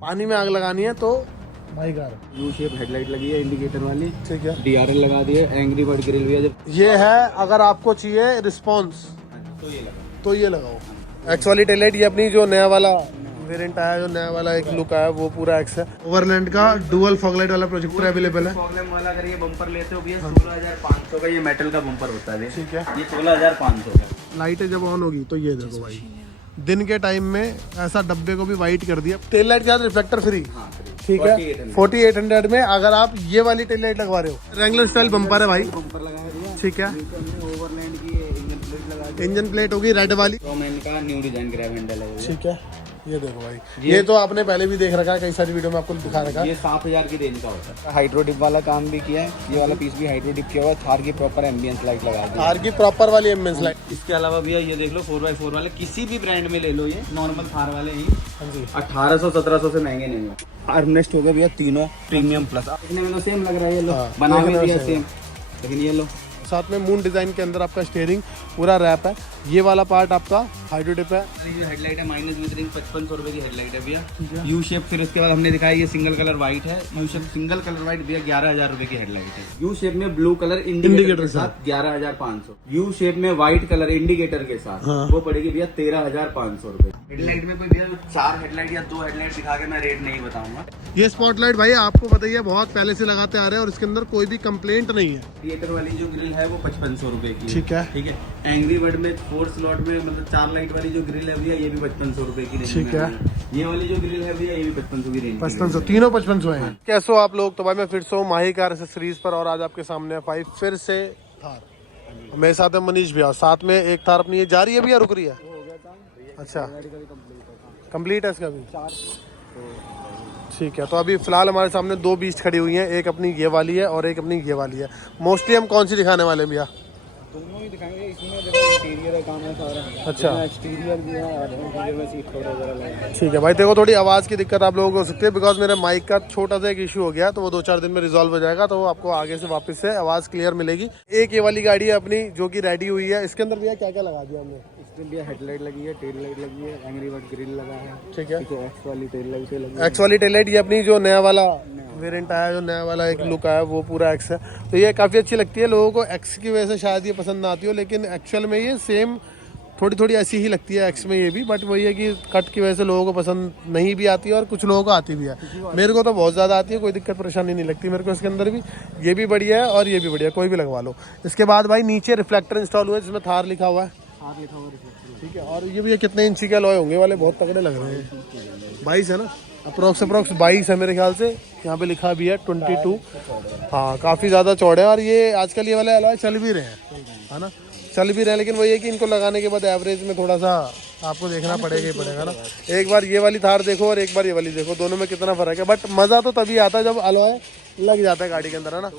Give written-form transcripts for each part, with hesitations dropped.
पानी में आग लगानी है तो भाई कार यू शेप हेडलाइट लगी है इंडिकेटर वाली, ठीक है। DRL लगा दी है, एंग्री बर्ड ग्रिल भी है। जब ये है, अगर आपको चाहिए रिस्पॉन्स तो ये लगाओ। एक्स वाली टेल लाइट, ये अपनी जो नया वाला वेरिएंट आया, जो नया वाला एक लुक आया, वो पूरा एक्स है। ओवरलैंड का डुअल फॉगलाइट वाला प्रोजेक्टर अवेलेबल है। प्रॉब्लम वाला अगर ये बम्पर लेते हो भैया 16,500 का, ये मेटल का बम्पर होता है, ठीक है। ये 16,500 का। लाइटें जब ऑन होगी तो ये देखो भाई, दिन के टाइम में ऐसा डब्बे को भी वाइट कर दिया। टेल लाइट के साथ रिफ्लेक्टर फ्री, ठीक है। 4800 में अगर आप ये वाली टेल लाइट लगवा रहे हो। रेंगुलर स्टाइल बम्पर है भाई, बम्पर लगाया दिया, ठीक है। ओवरलैंड की इंजन प्लेट लगा दी, इंजन प्लेट होगी रेड वाली, रोमैन का न्यू डिजाइन ग्रैब हैंडल है, ठीक है। ये देखो भाई, ये तो आपने पहले भी देख रखा है, कई सारी वीडियो में आपको दिखा रखा है। ये 7,000 की रेंज का होता है। हाइड्रो डिप वाला काम भी किया है, ये वाला पीस भी हाइड्रो डिप किया हुआ है। थार की प्रॉपर एम्बियंस लाइट लगा दी, थार की प्रॉपर वाली एम्बियंस लाइट। इसके अलावा भैया ये देख लो 4x4 वाले, किसी भी ब्रांड में ले लो, ये नॉर्मल थार वाले ही हाँ जी, 1800-1700 से महंगे नहीं है। आर्मरेस्ट हो गया भैया तीनों प्रीमियम प्लस, देखने में तो सेम लग रहा है, ये लो हाँ, बना देखने हुआ में दिया same सेम, लेकिन ये लो साथ में मून डिजाइन के अंदर आपका स्टीयरिंग पूरा रैप है। ये वाला पार्ट आपका हाइड्रो डिप है। ये हेडलाइट है माइनस विद रिंग, 5500 रुपए की हेडलाइट है भैया। यू शेप, फिर उसके बाद हमने दिखाया ये सिंगल कलर व्हाइट है। U shape single colour white भैया 11,000 रुपए की हेडलाइट है। यू शेप में ब्लू कलर इंडिकेटर के साथ 11,500। यू शेप में व्हाइट कलर इंडिकेटर के साथ वो पड़ेगी भैया 13,500 रुपए। हेडलाइट में कोई भैया 4 हेडलाइट या 2 हेडलाइट दिखा के मैं रेट नहीं बताऊंगा। ये स्पॉटलाइट भाई आपको बताइए बहुत पहले से लगाते आ रहे हैं और इसके अंदर कोई भी कंप्लेंट नहीं है। थिएटर वाली जो ग्रिल है वो 5500 रुपए की, ठीक है। ठीक है। एंग्री बर्ड में 4 स्लॉट में मतलब 4 लाइट वाली जो ग्रिल है भैया, ये भी 5500 रुपए की रेंज ठीक में है। ये वाली जो ग्रिल है भैया, ये भी 5500 की रेंज। 5500, तीनों 5500 है। कैसे हो आप लोग? तो भाई मैं फिर से हूँ माही कार एक्सेसरीज पर, और आज आपके सामने है भाई फिर से थार। मेरे साथ है मनीष भैया, साथ में एक थार अपनी ये जा रही है भैया, रुक रही है? अच्छा, कंप्लीट है इसका भी, ठीक है। तो अभी फिलहाल हमारे सामने 2 बीस्ट खड़ी हुई हैं, एक अपनी ये वाली है और एक अपनी ये वाली है। मोस्टली हम कौन सी दिखाने वाले हैं भैया? दोनों ही दिखाएंगे। इसमें देखो इंटीरियर का काम है सारा, अच्छा, एक्सटीरियर भी है और इंटीरियर में सीट कवर वगैरह लगा है। ठीक है भाई। देखो थोड़ी आवाज़ की दिक्कत आप लोगों को हो सकती है, बिकॉज मेरे माइक का छोटा सा एक इशू हो गया, तो वो 2-4 दिन में रिजॉल्व हो जाएगा, तो आपको आगे से वापस से आवाज़ क्लियर मिलेगी। एक ये वाली गाड़ी है अपनी जो कि रेडी हुई है। इसके अंदर भैया क्या क्या लगा दिया हमने? इसमें भैया हेडलाइट लगी है, टेल लाइट लगी है, एंग्री बर्ड ग्रिल लगा है, ठीक है। एक्स वाली टेल लाइट लगी है। एक्स वाली टेल लाइट, ये अपनी जो नया वाला वेरिएंट आया, जो नया वाला एक लुक आया, वो पूरा एक्स है। तो ये काफ़ी अच्छी लगती है लोगों को। एक्स की वजह से शायद ये पसंद ना आती हो, लेकिन एक्चुअल में ये सेम थोड़ी थोड़ी ऐसी ही लगती है एक्स में ये भी, बट वही है कि कट की वजह से लोगों को पसंद नहीं भी आती है और कुछ लोगों को आती भी है। मेरे को तो बहुत ज़्यादा आती है, कोई दिक्कत परेशानी नहीं लगती मेरे को इसके अंदर भी। ये भी बढ़िया है और ये भी बढ़िया, कोई भी लगवा लो। इसके बाद भाई नीचे रिफ्लेक्टर इंस्टॉल हुआ है जिसमें थार लिखा हुआ है, ठीक है। और ये भी कितने इंची के अलॉय होंगे वाले, बहुत तगड़े लग रहे हैं। 22 है ना, अप्रोक्स 22 है मेरे ख्याल से। यहाँ पे लिखा भी है 22। हाँ, काफ़ी ज़्यादा चौड़े हैं और ये आजकल ये वाले अलॉय चल भी रहे हैं, है ना, चल भी रहे हैं। लेकिन वही है कि इनको लगाने के बाद एवरेज में थोड़ा सा आपको देखना पड़ेगा ही पड़ेगा ना। एक बार ये वाली थार देखो और एक बार ये वाली देखो, दोनों में कितना फ़र्क है। बट मज़ा तो तभी आता है जब अलॉय लग जाता है गाड़ी के अंदर, है ना।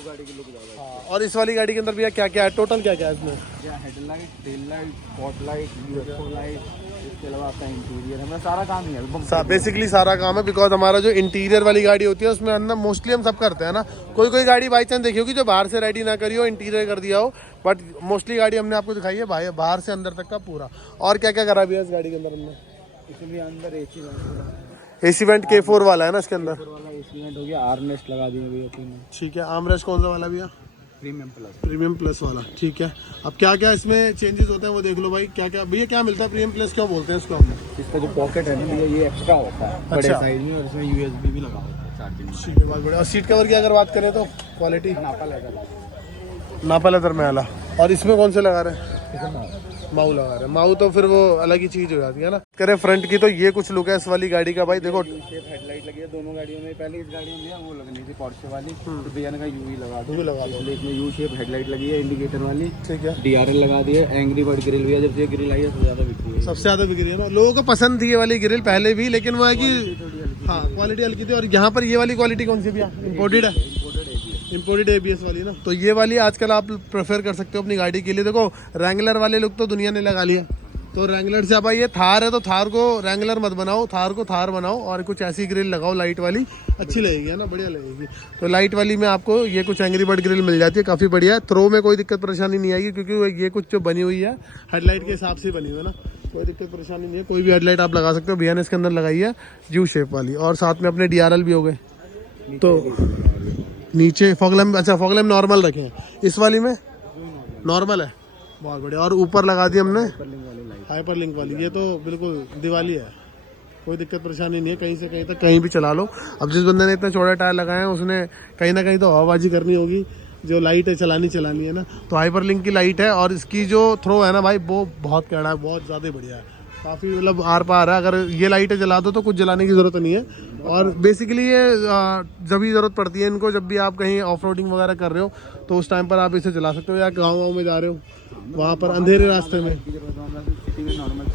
हाँ, और इस वाली गाड़ी के अंदर भैया क्या क्या है, टोटल क्या क्या है इसमें? Headlight, tail light, spotlight, UFO light, इसके अलावा आपका इंटीरियर, हमें सारा काम ही है। बेसिकली सारा काम है, बिकॉज हमारा जो इंटीरियर वाली गाड़ी होती है उसमें अंदर मोस्टली हम सब करते हैं ना। कोई गाड़ी बाई चांस देखी होगी जो बाहर से रेडी ना करी हो, इंटीरियर कर दिया हो, बट मोस्टली गाड़ी हमने आपको दिखाई है भाई बाहर से अंदर तक का पूरा। और क्या क्या करा भी है इस गाड़ी के अंदर हमने? इसमें अंदर एसी वेंट K4 वाला है ना इसके अंदर, वाला एसी वेंट हो गया, आर्मरेस्ट लगा दिए भैया तीनों, ठीक है। आर्मरेस्ट कौन सा वाला भैया? प्रीमियम प्लस वाला, ठीक है। अब क्या क्या इसमें चेंजेस होते हैं वो देख लो भाई। क्या क्या भैया क्या मिलता है प्रीमियम प्लस, क्यों बोलते हैं इसको हमने? इसका जो पॉकेट है ना भैया, ये एक्स्ट्रा होता है बड़े अच्छा। साइज में, और इसमें USB भी लगा होता है चार्जिंग। ठीक है, बहुत बढ़िया। और सीट कवर की अगर बात करें तो क्वालिटी नापा लेदर में आला। और इसमें कौन से लगा रहे हैं? माऊ लगा रहे हैं। माऊ तो फिर वो अलग ही चीज हो जाती है ना। करे फ्रंट की तो ये कुछ लुक है इस वाली गाड़ी का भाई, देखो हेडलाइट लगी है दोनों गाड़ियों में। पहले इस गाड़ी में वो लगनी थी पोर्शे वाली, तो भैया ने कहा यूवी लगा दो, इसमें यू शेप हेडलाइट लगी है इंडिकेटर वाली, ठीक है। DRL लगा दी है, एंग्री बर्ड ग्रिल भी है। जब से ग्रिल आई है सबसे ज्यादा बिकी है, सबसे ज्यादा बिक रही है ना। लोगों को पसंद थी ये वाली ग्रिल पहले भी, लेकिन वो है कि हाँ क्वालिटी हल्की थी। और यहाँ पर ये वाली क्वालिटी कौन सी भैया? इम्पोर्टेड है, इम्पोर्टेड ABS वाली ना। तो ये वाली आजकल आप प्रेफर कर सकते हो अपनी गाड़ी के लिए। देखो रैंगलर वाले लुक तो दुनिया ने लगा लिया, तो रैंगलर से अब ये थार है तो थार को रैंगलर मत बनाओ, थार को थार बनाओ और कुछ ऐसी ग्रिल लगाओ लाइट वाली, अच्छी लगेगी, है ना, बढ़िया लगेगी। तो लाइट वाली में आपको ये कुछ एंग्री बर्ड ग्रिल मिल जाती है, काफ़ी बढ़िया है। थ्रो में कोई दिक्कत परेशानी नहीं आएगी, क्योंकि ये कुछ जो बनी हुई है हेडलाइट के हिसाब से बनी हुई है ना। कोई दिक्कत परेशानी नहीं है, कोई भी हेडलाइट आप लगा सकते हो। भैया ने इसके अंदर लगाई है यू शेप वाली, और साथ में अपने DRL भी हो गए। तो नीचे फॉग लैम्प, अच्छा फॉग लैम्प नॉर्मल रखे हैं, इस वाली में नॉर्मल है, बहुत बढ़िया। और ऊपर लगा दी हमने हाइपर लिंक वाली, ये तो बिल्कुल दिवाली है, कोई दिक्कत परेशानी नहीं है, कहीं से कहीं तक कहीं भी चला लो। अब जिस बंदे ने इतने चौड़े टायर लगाए हैं उसने कहीं ना कहीं तो हवाबाजी करनी होगी, जो लाइट है चलानी है ना। तो हाइपर लिंक की लाइट है, और इसकी जो थ्रो है ना भाई वो बहुत कैड़ा है, बहुत ज़्यादा बढ़िया है, काफ़ी मतलब आर पार है। अगर ये लाइटें जला दो तो कुछ जलाने की ज़रूरत नहीं है। और बेसिकली ये जब भी ज़रूरत पड़ती है इनको, जब भी आप कहीं ऑफ रोडिंग वगैरह कर रहे हो तो उस टाइम पर आप इसे चला सकते हो, या गाँव में जा रहे हो वहाँ पर अंधेरे रास्ते में।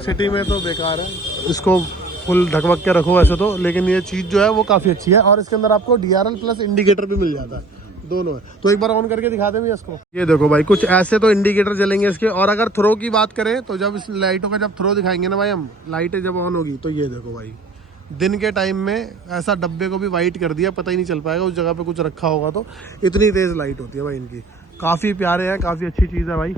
सिटी में तो बेकार है, इसको फुल ढकवक के रखो वैसे तो, लेकिन ये चीज़ जो है वो काफ़ी अच्छी है। और इसके अंदर आपको DRL प्लस इंडिकेटर भी मिल जाता है, दोनों है। तो एक बार ऑन करके दिखा दें भैया इसको। ये देखो भाई कुछ ऐसे तो इंडिकेटर जलेंगे इसके। और अगर थ्रो की बात करें तो जब इस लाइटों का जब थ्रो दिखाएंगे ना भाई हम, लाइटें जब ऑन होगी तो ये देखो भाई, दिन के टाइम में ऐसा डब्बे को भी वाइट कर दिया, पता ही नहीं चल पाएगा उस जगह पे कुछ रखा होगा, तो इतनी तेज़ लाइट होती है भाई इनकी। काफ़ी प्यारे हैं, काफ़ी अच्छी चीज़ है भाई।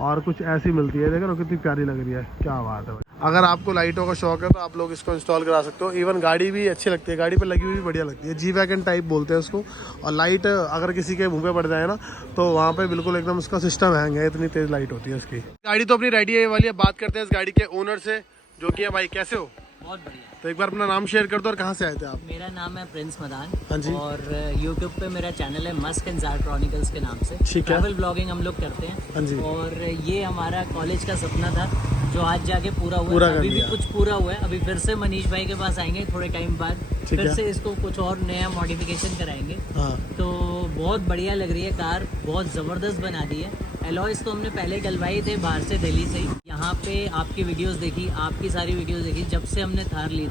और कुछ ऐसी मिलती है, देखो कितनी प्यारी लग रही है, क्या बात है भाई। अगर आपको लाइटों का शौक है तो आप लोग इसको इंस्टॉल करा सकते हो। इवन गाड़ी भी अच्छी लगती है, गाड़ी पे लगी हुई भी बढ़िया लगती है, जी वैगन टाइप बोलते हैं उसको। और लाइट अगर किसी के मुंह पे पड़ जाए ना तो वहाँ पे बिल्कुल एकदम उसका सिस्टम हैंग है, इतनी तेज लाइट होती है इसकी। गाड़ी तो अपनी रेडी है ये वाली। बात करते हैं इस गाड़ी के ओनर से, जो कि है भाई, कैसे हो? बहुत बढ़िया। तो एक बार अपना नाम शेयर कर दो, और कहाँ से आए थे आप? मेरा नाम है प्रिंस मदान। हाँ जी। और YouTube पे मेरा चैनल है मस्क एंड जार क्रॉनिकल्स के नाम से। ठीक है। ट्रैवल ब्लॉगिंग हम लोग करते हैं। हाँ जी। और ये हमारा कॉलेज का सपना था जो आज जाके पूरा हुआ। पूरा कर अभी भी लिया। कुछ पूरा हुआ है। अभी फिर से मनीष भाई के पास आएंगे थोड़े टाइम बाद, ठीक फिर है। से इसको कुछ और नया मॉडिफिकेशन कराएंगे। हाँ तो बहुत बढ़िया लग रही है कार, बहुत ज़बरदस्त बना दी है। एलॉयज तो हमने पहले डलवाए थे बाहर से, दिल्ली से ही। यहाँ पे आपकी वीडियोस देखी, आपकी सारी वीडियोस देखी, जब से हमने थार ली थी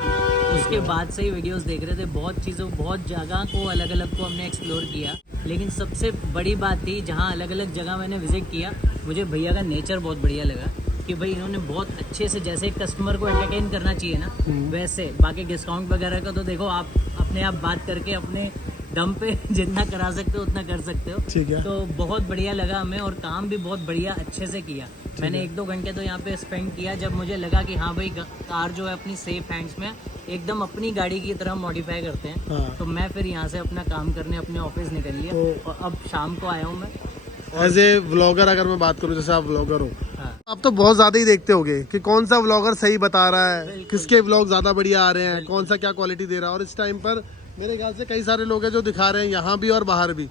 उसके बाद से ही वीडियोस देख रहे थे। बहुत चीज़ों, बहुत जगह को अलग अलग को हमने एक्सप्लोर किया। लेकिन सबसे बड़ी बात थी, जहाँ अलग अलग जगह मैंने विजिट किया, मुझे भैया का नेचर बहुत बढ़िया लगा कि भाई इन्होंने बहुत अच्छे से, जैसे कस्टमर को एंटरटेन करना चाहिए ना वैसे। बाकी डिस्काउंट वगैरह का तो देखो आप अपने आप बात करके अपने दम पे जितना करा सकते हो उतना कर सकते हो। ठीक है। तो बहुत बढ़िया लगा हमें, और काम भी बहुत बढ़िया अच्छे से किया। मैंने 1-2 घंटे तो यहाँ पे स्पेंड किया, जब मुझे लगा कि हाँ भाई कार जो है अपनी सेफ हैंड्स में, एकदम अपनी गाड़ी की तरह मॉडिफाई करते हैं। हाँ। तो मैं फिर यहाँ से अपना काम करने अपने ऑफिस निकल लिया। और अब शाम को आया हूँ मैं। एज ए व्लॉगर अगर मैं बात करूँ, जैसे आप व्लॉगर हो, हाँ। आप तो बहुत ज्यादा ही देखते होगे कि कौन सा व्लॉगर सही बता रहा है, किसके व्लॉग ज्यादा बढ़िया आ रहे हैं, कौन सा क्या क्वालिटी दे रहा है। और इस टाइम पर मेरे ख्याल से कई सारे लोग हैं जो दिखा रहे हैं यहाँ भी और बाहर भी।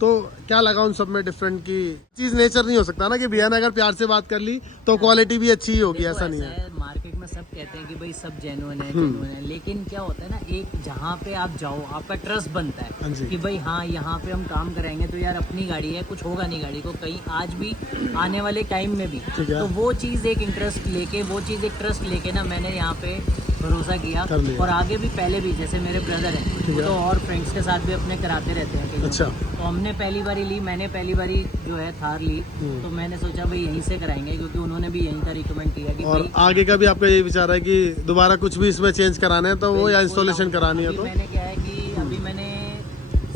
तो क्या लगा उन सब में डिफरेंट की चीज? नेचर नहीं हो सकता ना कि भैया ने अगर प्यार से बात कर ली तो क्वालिटी भी अच्छी ही होगी, ऐसा नहीं है। मार्केट में सब कहते हैं कि भाई सब जेन्युइन है, लेकिन क्या होता है ना, एक जहाँ पे आप जाओ आपका ट्रस्ट बनता हाँ जी। है कि भाई हाँ यहाँ पे हम काम कराएंगे तो यार अपनी गाड़ी है, कुछ होगा नहीं गाड़ी को कहीं, आज भी आने वाले टाइम में भी। ठीक है। तो वो चीज़ एक इंटरेस्ट लेके, वो चीज़ एक ट्रस्ट लेके ना मैंने यहाँ पे भरोसा किया। कर लिया। और आगे भी, पहले भी, जैसे मेरे ब्रदर हैं वो तो और फ्रेंड्स के साथ भी अपने कराते रहते हैं कहीं। अच्छा। तो हमने पहली बारी ली, मैंने पहली बारी जो है थार ली, तो मैंने सोचा भाई यहीं से कराएंगे, क्योंकि उन्होंने भी यहीं का रिकमेंड किया कि और भाई आगे का भी आपका ये विचार है कि दोबारा कुछ भी इसमें चेंज कराना है तो वो, या इंस्टॉलेशन करानी है अभी तो? मैंने क्या है कि अभी मैंने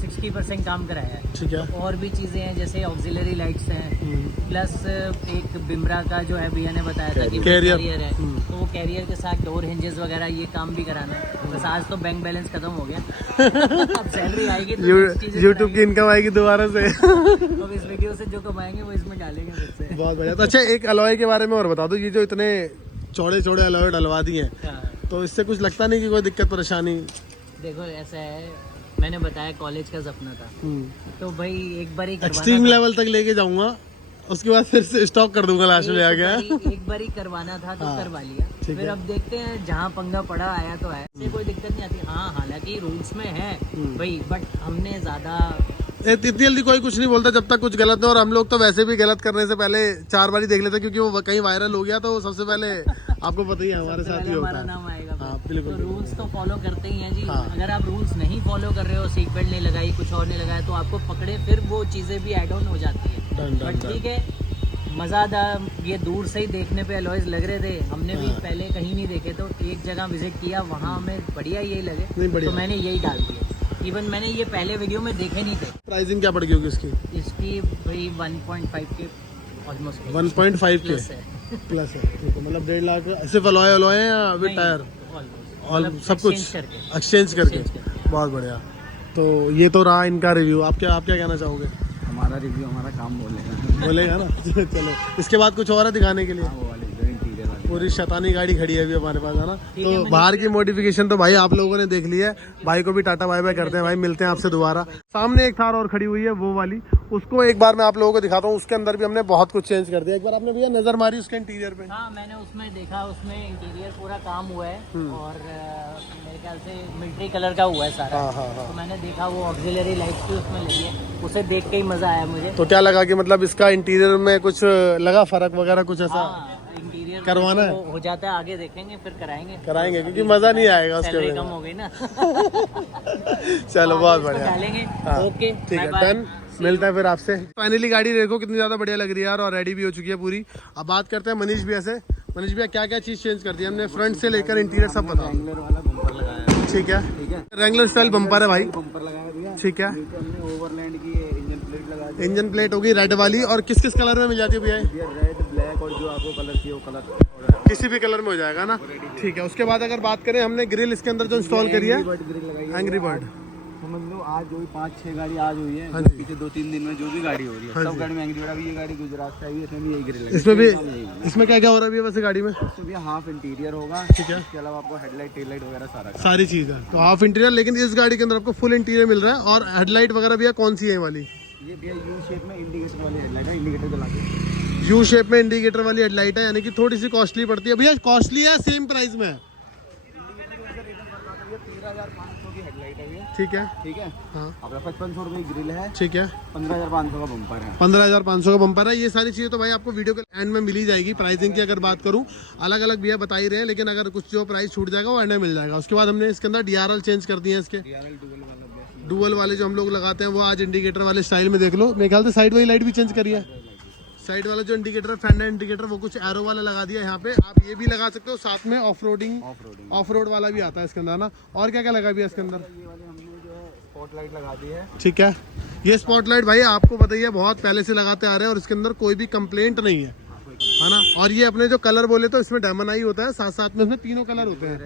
60% काम कराया है। ठीक है। और भी चीज़ें हैं, जैसे ऑक्सिलरी लाइट्स हैं, प्लस एक बिम्रा का जो है भैया ने बताया था कि कैरियर। कैरियर है, तो वो कैरियर के साथ डोर हिंजेस वगैरह ये काम भी कराना है। बस आज तो बैंक बैलेंस खत्म हो गया। अब सैलरी आएगी तो यूट्यूब की इनकम आएगी दोबारा से। तो इस वीडियो से जो कमाएंगे वो इसमें डालेंगे फिर से। बहुत बढ़िया। तो अच्छा, एक अलॉय के बारे में और बता दो, ये जो इतने चौड़े चौड़े अलॉय डलवा दिए हैं, हाँ। तो इससे कुछ लगता नहीं कि कोई दिक्कत परेशानी? देखो ऐसा है, मैंने बताया कॉलेज का सपना था, तो भाई एक बार ही एक्सट्रीम लेवल तक लेके जाऊंगा, उसके बाद फिर से स्टॉप कर दूंगा लास्ट में आके। एक बार ही करवाना था तो करवा लिया। फिर अब देखते हैं, जहाँ पंगा पड़ा आया तो आया, इससे कोई दिक्कत नहीं आती। हाँ हालांकि रूल्स में है भाई, बट हमने ज्यादा इतनी जल्दी कोई कुछ नहीं बोलता जब तक कुछ गलत नहीं। और हम लोग तो वैसे भी गलत करने से पहले 4 बार ही देख लेते हैं, क्योंकि वो कहीं वायरल हो गया तो सबसे पहले आपको पता ही है हमारे साथ ही होता हमारा है। नाम आएगा। हाँ, बिल्कुल, तो रूल्स तो फॉलो करते ही हैं जी। हाँ। अगर आप रूल्स नहीं फॉलो कर रहे हो, सीट बेल्ट नहीं लगाई, कुछ और नहीं लगाया, तो आपको पकड़े, फिर वो चीजें भी ऐड ऑन हो जाती है। डन, डन, बट ठीक है, मज़ेदार। ये दूर से ही देखने पे अलॉयज लग रहे थे, हमने भी पहले कहीं नहीं देखे, तो एक जगह विजिट किया, वहाँ हमें बढ़िया यही लगे, नहीं, बढ़िया। तो मैंने यही डाल दिया। इवन मैंने ये पहले वीडियो में देखे नहीं थे। प्राइसिंग क्या पड़ गई होगी इसकी? इसकी भाई 1.5 के ऑलमोस्ट 1.5 के। प्लस है। प्लस है, ठीक है। मतलब 1.5 लाख सिर्फ अलॉय अलॉय है या विद टायर और सब कुछ एक्सचेंज करके? बहुत बढ़िया। तो ये तो रहा इनका रिव्यू। आप क्या कहना चाहोगे? हमारा रिव्यू हमारा काम बोलेगा ना चलो, इसके बाद कुछ और है दिखाने के लिए? पूरी शैतानी गाड़ी खड़ी है अभी हमारे पास, है ना। तो बाहर की मॉडिफिकेशन तो भाई आप लोगों ने देख ली है। भाई को भी टाटा बाय बाय करते हैं भाई, मिलते हैं आपसे दोबारा। सामने एक थार और खड़ी हुई है वो वाली, उसको एक बार मैं आप लोगों को दिखाता हूँ। उसके अंदर भी हमने बहुत कुछ चेंज कर दिया। एक बार आपने भैया नजर मारी उसके इंटीरियर पे? हाँ, मैंने उसमें देखा, उसमें इंटीरियर पूरा काम हुआ है और मेरे ख्याल से मिलिट्री कलर का हुआ है सारा। तो मैंने देखा वो ऑक्सिलरी लाइट्स भी उसमें लगी है, उसे देख के ही मजा आया मुझे। तो क्या लगा कि मतलब इसका इंटीरियर में कुछ लगा फर्क वगैरह कुछ ऐसा? इंटीरियर करवाना है, हो जाता है, आगे देखेंगे फिर कराएंगे क्योंकि मजा नहीं आएगा उसके सैलरी कम हो गई ना। चलो बहुत बढ़िया, डालेंगे। ओके ठीक है, डन। मिलता है फिर आपसे। फाइनली गाड़ी देखो कितनी ज्यादा बढ़िया लग रही है यार, और रेडी भी हो चुकी है पूरी। अब बात करते हैं मनीष भैया से। मनीष भैया क्या क्या चीज चेंज कर दी हमने फ्रंट से लेकर इंटीरियर सब बताओ। रैंगलर वाला बम्पर लगाया है, ठीक है, रैंगलर स्टाइल बम्पर है भाई, बम्पर लगाया भैया, ठीक है। नीचे हमने ओवरलैंड की इंजन प्लेट लगा दी। इंजन प्लेट होगी रेड वाली, और किस किस कलर में मिल जाती है भैया? रेड, ब्लैक और जो आपको कलर चाहिए वो कलर किसी भी कलर में हो जाएगा ना, ठीक है। उसके बाद अगर बात करें, हमने ग्रिल इसके अंदर जो इंस्टॉल करी है, एंग्री बर्ड, समझ लो आज जो भी 5-6 गाड़ी आज हुई है, हाँ जी। पीछे 2-3 दिन में जो भी गाड़ी हो रही है, हाँ सब जी। गाड़ी में एंग्री बर्ड। अभी ये गाड़ी गुजरात से आई है, इसमें भी यही ग्रिल है। इसमें भी, इसमें क्या क्या हो रहा है भैया वैसे गाड़ी में? इसमें भी हाफ इंटीरियर होगा, ठीक है। इसके अलावा आपको हेडलाइट, टेल लाइट वगैरह सारा सारी चीज है तो हाफ इंटीरियर, लेकिन इस गाड़ी के अंदर आपको फुल इंटीरियर मिल रहा है। और हेडलाइट वगैरह भैया कौन सी है वाली? ये भैया यू शेप में इंडिकेटर वाली हेडलाइट है, इंडिकेटर जला के। यू शेप में इंडिकेटर वाली हेडलाइट है, यानी कि थोड़ी सी कॉस्टली पड़ती है भैया। कॉस्टली है, सेम प्राइस में है, 13,500 की हेडलाइट है ये, ठीक है, ठीक है। हाँ, अपना 5500 रुपये की ग्रिल है, ठीक है। 15,500 का बम्पर है। 15,500 का बम्पर है। ये सारी चीजें तो भाई आपको वीडियो के एंड में मिल ही जाएगी। प्राइसिंग की अगर बात करूं, अलग अलग भैया बता ही रहे हैं, लेकिन अगर कुछ जो प्राइस छूट जाएगा वो एंड में मिल जाएगा। उसके बाद हमने इसके अंदर DRL चेंज कर दिए हैं। इसके डुअल वाले जो हम लोग लगाते हैं वो आज इंडिकेटर वाले स्टाइल में देख लो। मेरे ख्याल से साइड वाली लाइट भी चेंज करी है। साइड वाला जो इंडिकेटर, फेंडर इंडिकेटर, वो कुछ एरो वाला लगा दिया यहाँ पे। आप ये भी लगा सकते हो, साथ में ऑफ रोड वाला भी आता है इसके अंदर ना। और क्या क्या लगा भी है इसके अंदर? ये वाली हमने जो है स्पॉटलाइट लगा दी है, ठीक है। ये स्पॉटलाइट भाई आपको बताइए बहुत पहले से लगाते आ रहे हैं और इसके अंदर कोई भी कंप्लेंट नहीं है ना। और ये अपने जो कलर बोले तो इसमें डायमंड आई होता है, साथ साथ में इसमें तीनों कलर होते हैं।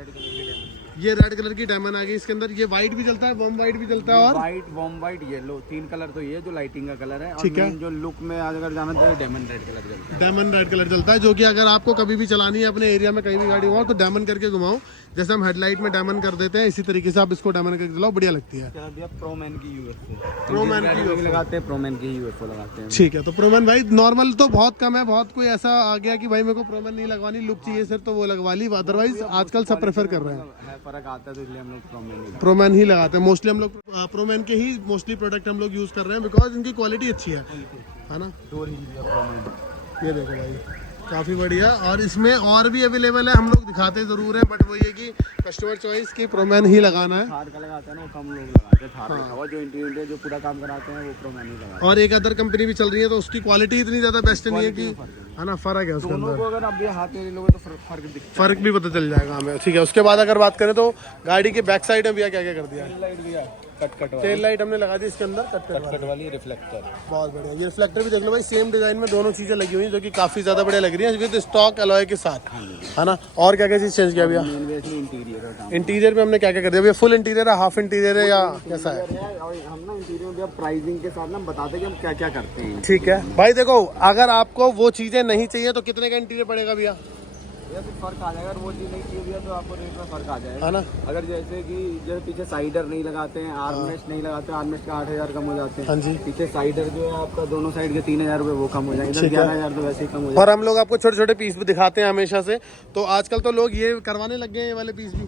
ये रेड कलर की डायमंड आ गई इसके अंदर। ये व्हाइट भी चलता है, वॉर्म व्हाइट भी चलता है, और white, warm white, yellow, 3 colour तो ये जो लाइटिंग का कलर है। और ठीक है। main जो लुक में आज अगर जाना तो डायमंड रेड कलर चलता है। डायमंड रेड कलर चलता है, जो कि अगर आपको कभी भी चलानी है अपने एरिया में कहीं भी गाड़ी घुमाओ तो डायमंड करके घुमाओ। जैसे हम हेडलाइट में डायमंड कर देते हैं, इसी तरीके से आप इसको डायमंड करके चलाओ, बढ़िया लगती है। प्रोमैन की यूएसओ, प्रोमैन की भी लगाते हैं, प्रोमैन की यूएसओ लगाते हैं। ठीक है। तो प्रोमैन भाई नॉर्मल तो बहुत कम है, बहुत कोई ऐसा आ गया कि भाई मेरे को प्रोमैन नहीं लगवानी, लुक चाहिए सिर्फ, तो वो लगवा ली। अदरवाइज आजकल सब प्रेफर कर रहे हैं, फर्क आता है तो इसलिए हम लोग प्रोमैन ही लगाते हैं। मोस्टली हम लोग प्रोमैन के ही मोस्टली प्रोडक्ट हम लोग यूज कर रहे हैं, बिकॉज इनकी क्वालिटी अच्छी है ना। ये देखो भाई काफी बढ़िया। और इसमें और भी अवेलेबल है, हम लोग दिखाते जरूर हैं, बट वो ये कि कस्टमर चॉइस की प्रोमैन ही लगाना है। थार का लगाते हैं ना, वो कम लोग लगाते हैं। थार लिखा हुआ जो इंटीरियर जो पूरा काम कराते हैं वो प्रोमैन ही लगाते हैं। और एक अदर कंपनी भी चल रही है तो उसकी क्वालिटी इतनी ज्यादा बेस्ट नहीं है कि, है ना, फर्क है उसके दोनों अंदर। को अगर आप ये हाथ में लोगे तो फर्क दिखता है। फर्क भी पता चल जाएगा हमें, ठीक है। उसके बाद अगर बात करें तो गाड़ी के बैक साइड में भैया क्या क्या कर दिया है? लाइट भी है, कट टेल लाइट हमने लगा दी इसके अंदर, कट वाली रिफ्लेक्टर। बहुत बढ़िया। ये रिफ्लेक्टर भी देख लो भाई, सेम डिजाइन में दोनों चीजें लगी हुई हैं, जो कि काफी ज्यादा बढ़िया लग रही है, विद स्टॉक अलॉय के साथ, है ना। और क्या क्या चीज चेंज किया भैया? इंटीरियर में हमने क्या क्या कर दिया भैया? फुल इंटीरियर है, हाफ इंटीरियर है, या कैसा है? हम ना इंटीरियर में प्राइसिंग के साथ ना बताते हैं कि हम क्या क्या करते हैं। ठीक है भाई। देखो अगर आपको वो चीजें नहीं चाहिए तो कितने का इंटीरियर पड़ेगा भैया? फर्क आ जाएगा। अगर वो चीज नहीं चाहिए तो आपको रेट में फर्क आ जाएगा, है ना। अगर जैसे कि जैसे पीछे साइडर नहीं लगाते हैं, आर्मरेस्ट नहीं लगाते, आर्मरेस्ट का 8,000 कम हो जाते हैं। हाँ जी। पीछे साइडर जो है आपका दोनों साइड के 3,000 रुपए वो कम हो जाएंगे, 11,000 तो वैसे ही कम हो जाएगा। और हम लोग आपको छोटे छोटे पीस भी दिखाते हैं हमेशा से, तो आजकल तो लोग ये करवाने लग गए हैं, ये वाले पीस भी,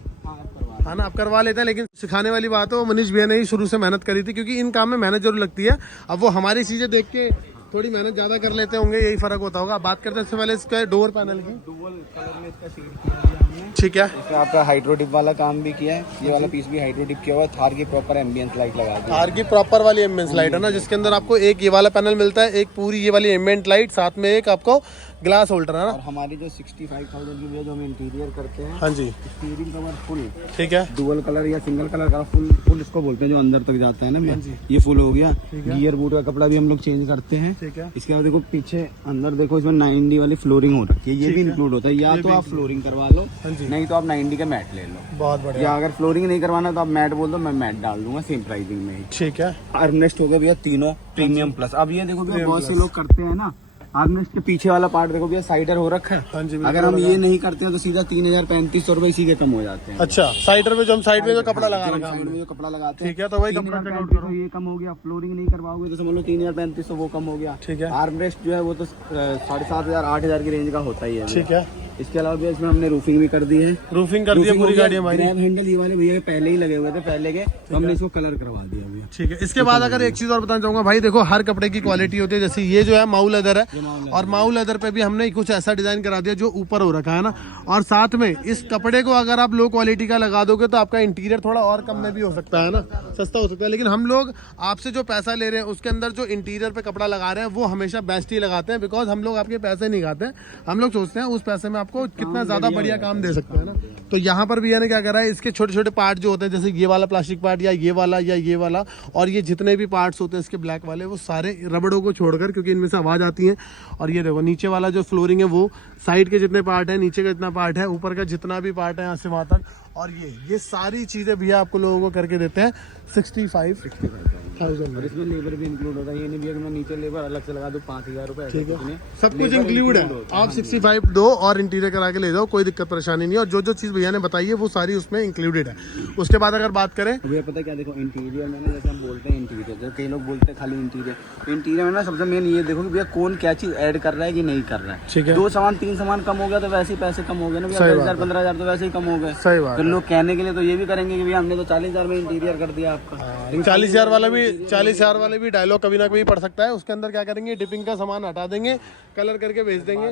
है ना। आप करवा लेते हैं, लेकिन सिखाने वाली बात है वो मनीष भैया ने ही शुरू से मेहनत करी थी, क्योंकि इन काम में मेहनत जरूर लगती है। अब वो हमारी चीजें देख के थोड़ी मेहनत ज्यादा कर लेते होंगे, यही फर्क होता होगा। बात करते हैं इससे पहले इसका डोर पैनल की। डुअल कलर में इसका सीट किया हमने। ठीक है, इसमें आपका हाइड्रो डिप वाला काम भी किया है, ये वाला पीस भी हाइड्रो डिप किया हुआ है। थार की प्रॉपर एम्बियंस लाइट लगा दी है। थार की प्रॉपर वाली एम्बियंस लाइट है ना, जिसके अंदर आपको एक ये वाला पैनल मिलता है, एक पूरी ये वाली एम्बियंट लाइट, साथ में एक आपको ग्लास होल्डर है ना। और हमारी जो 65,000 की जो हम इंटीरियर करते हैं, हाँ जी, स्टीयरिंग कवर फुल ठीक है, डुअल कलर या सिंगल कलर का फुल इसको बोलते हैं, जो अंदर तक जाता है ना भैया, ये फुल हो गया। गियर बूट का कपड़ा भी हम लोग चेंज करते हैं। ठीक है, इसके बाद देखो पीछे अंदर देखो, इसमें 90 वाली फ्लोरिंग हो रखी है, ये भी इंक्लूड होता है। या तो आप फ्लोरिंग करवा लो, नहीं तो आप 90 का मैट ले लो। बहुत बढ़िया। या अगर फ्लोरिंग नहीं करवाना तो आप मैट बोल दो, मैं मैट डाल दूंगा सेम प्राइसिंग में ही। ठीक है, आर्मरेस्ट हो गया भैया तीनों प्रीमियम प्लस। अब ये देखो भैया, बहुत से लोग करते हैं ना, आर्मरेस्ट के पीछे वाला पार्ट देखो भैया साइडर हो रखा है। हाँ जी, अगर हम ये नहीं करते हैं तो सीधा 3,035 रुपए इसी के कम हो जाते हैं। अच्छा, साइडर में जो हम साइड में जो कपड़ा लगा जो रखा साइड है, में जो कपड़ा लगाते हैं, ठीक है, तो वही कपड़ा चेकआउट करो। ये कम हो गया। फ्लोरिंग नहीं करवाओगे तो समझ लो 3,035 वो कम हो गया। ठीक है, आर्मरेस्ट जो है वो तो 7,500 8,000 की रेंज का होता ही है। ठीक है, इसके अलावा भैया इसमें हमने रूफिंग भी कर दी है। रूफिंग कर दी है पूरी गाड़ी हमारी। ग्रैब हैंडल ये वाले भैया के पहले ही लगे हुए थे पहले के, तो हमने इसको कलर करवा दिया भैया। ठीक है, इसके बाद अगर एक चीज और बताना चाहूंगा भाई, देखो हर कपड़े की क्वालिटी होती है। जैसे ये जो है माऊ लेदर है, और माऊ लेदर पे भी हमने कुछ ऐसा डिजाइन करा दिया जो ऊपर हो रखा है ना। और साथ में इस कपड़े को अगर आप लो क्वालिटी का लगा दोगे तो आपका इंटीरियर थोड़ा और कम में भी हो सकता है ना, सस्ता हो सकता है। लेकिन हम लोग आपसे जो पैसा ले रहे हैं उसके अंदर जो इंटीरियर पे कपड़ा लगा रहे हैं वो हमेशा बेस्ट ही लगाते हैं, बिकॉज हम लोग आपके पैसे नहीं खाते हैं। हम लोग सोचते हैं उस पैसे में आपको कितना ज्यादा बढ़िया काम दे सकते हैं ना। तो यहाँ पर भैया ने क्या करा है, इसके छोटे छोटे पार्ट जो होते हैं, जैसे ये वाला प्लास्टिक पार्ट या ये वाला और ये जितने भी पार्ट्स होते हैं इसके ब्लैक वाले, वो सारे रबड़ों को छोड़कर, क्योंकि इनमें से आवाज आती है। और ये देखो नीचे वाला जो फ्लोरिंग है वो साइड के जितने पार्ट है, नीचे का जितना पार्ट है, ऊपर का जितना भी पार्ट है यहाँ से वहां तक, और ये सारी चीजें भैया आपको लोगों को करके देते हैं 65,000। और इसमें लेबर भी इंक्लूड होता है। ये नहीं भैया कि मैं नीचे लेबर अलग से लगा दूं 5,000 रुपए। ठीक है, सब कुछ इंक्लूड है। आप 65 दो और इंटीरियर करा के ले जाओ, कोई दिक्कत परेशानी नहीं है। और जो चीज भैया ने बताई है वो सारी उसमें इंक्लूडेड है। उसके बाद अगर बात करें भैया, पता क्या देखो, इंटीरियर में ना, जैसे हम बोलते हैं इंटीरियर, जैसे कई लोग बोलते हैं खाली इंटीरियर में ना, सबसे मेन ये देखो कि भैया कौन क्या चीज ऐड कर रहा है कि नहीं कर रहा है। ठीक है, 2 सामान 3 सामान कम हो गया तो वैसे ही पैसे कम हो गए ना भैया, 10,000 15,000 तो वैसे ही कम हो गए। सही बात फिर लोग कहने के लिए तो ये भी करेंगे कि भैया हमने तो 40,000 में इंटीरियर कर दिया आपका। 40,000 वाले भी डायलॉग कभी ना कभी पड़ सकता है। उसके अंदर क्या करेंगे, डिपिंग का सामान हटा देंगे, कलर करके भेज देंगे।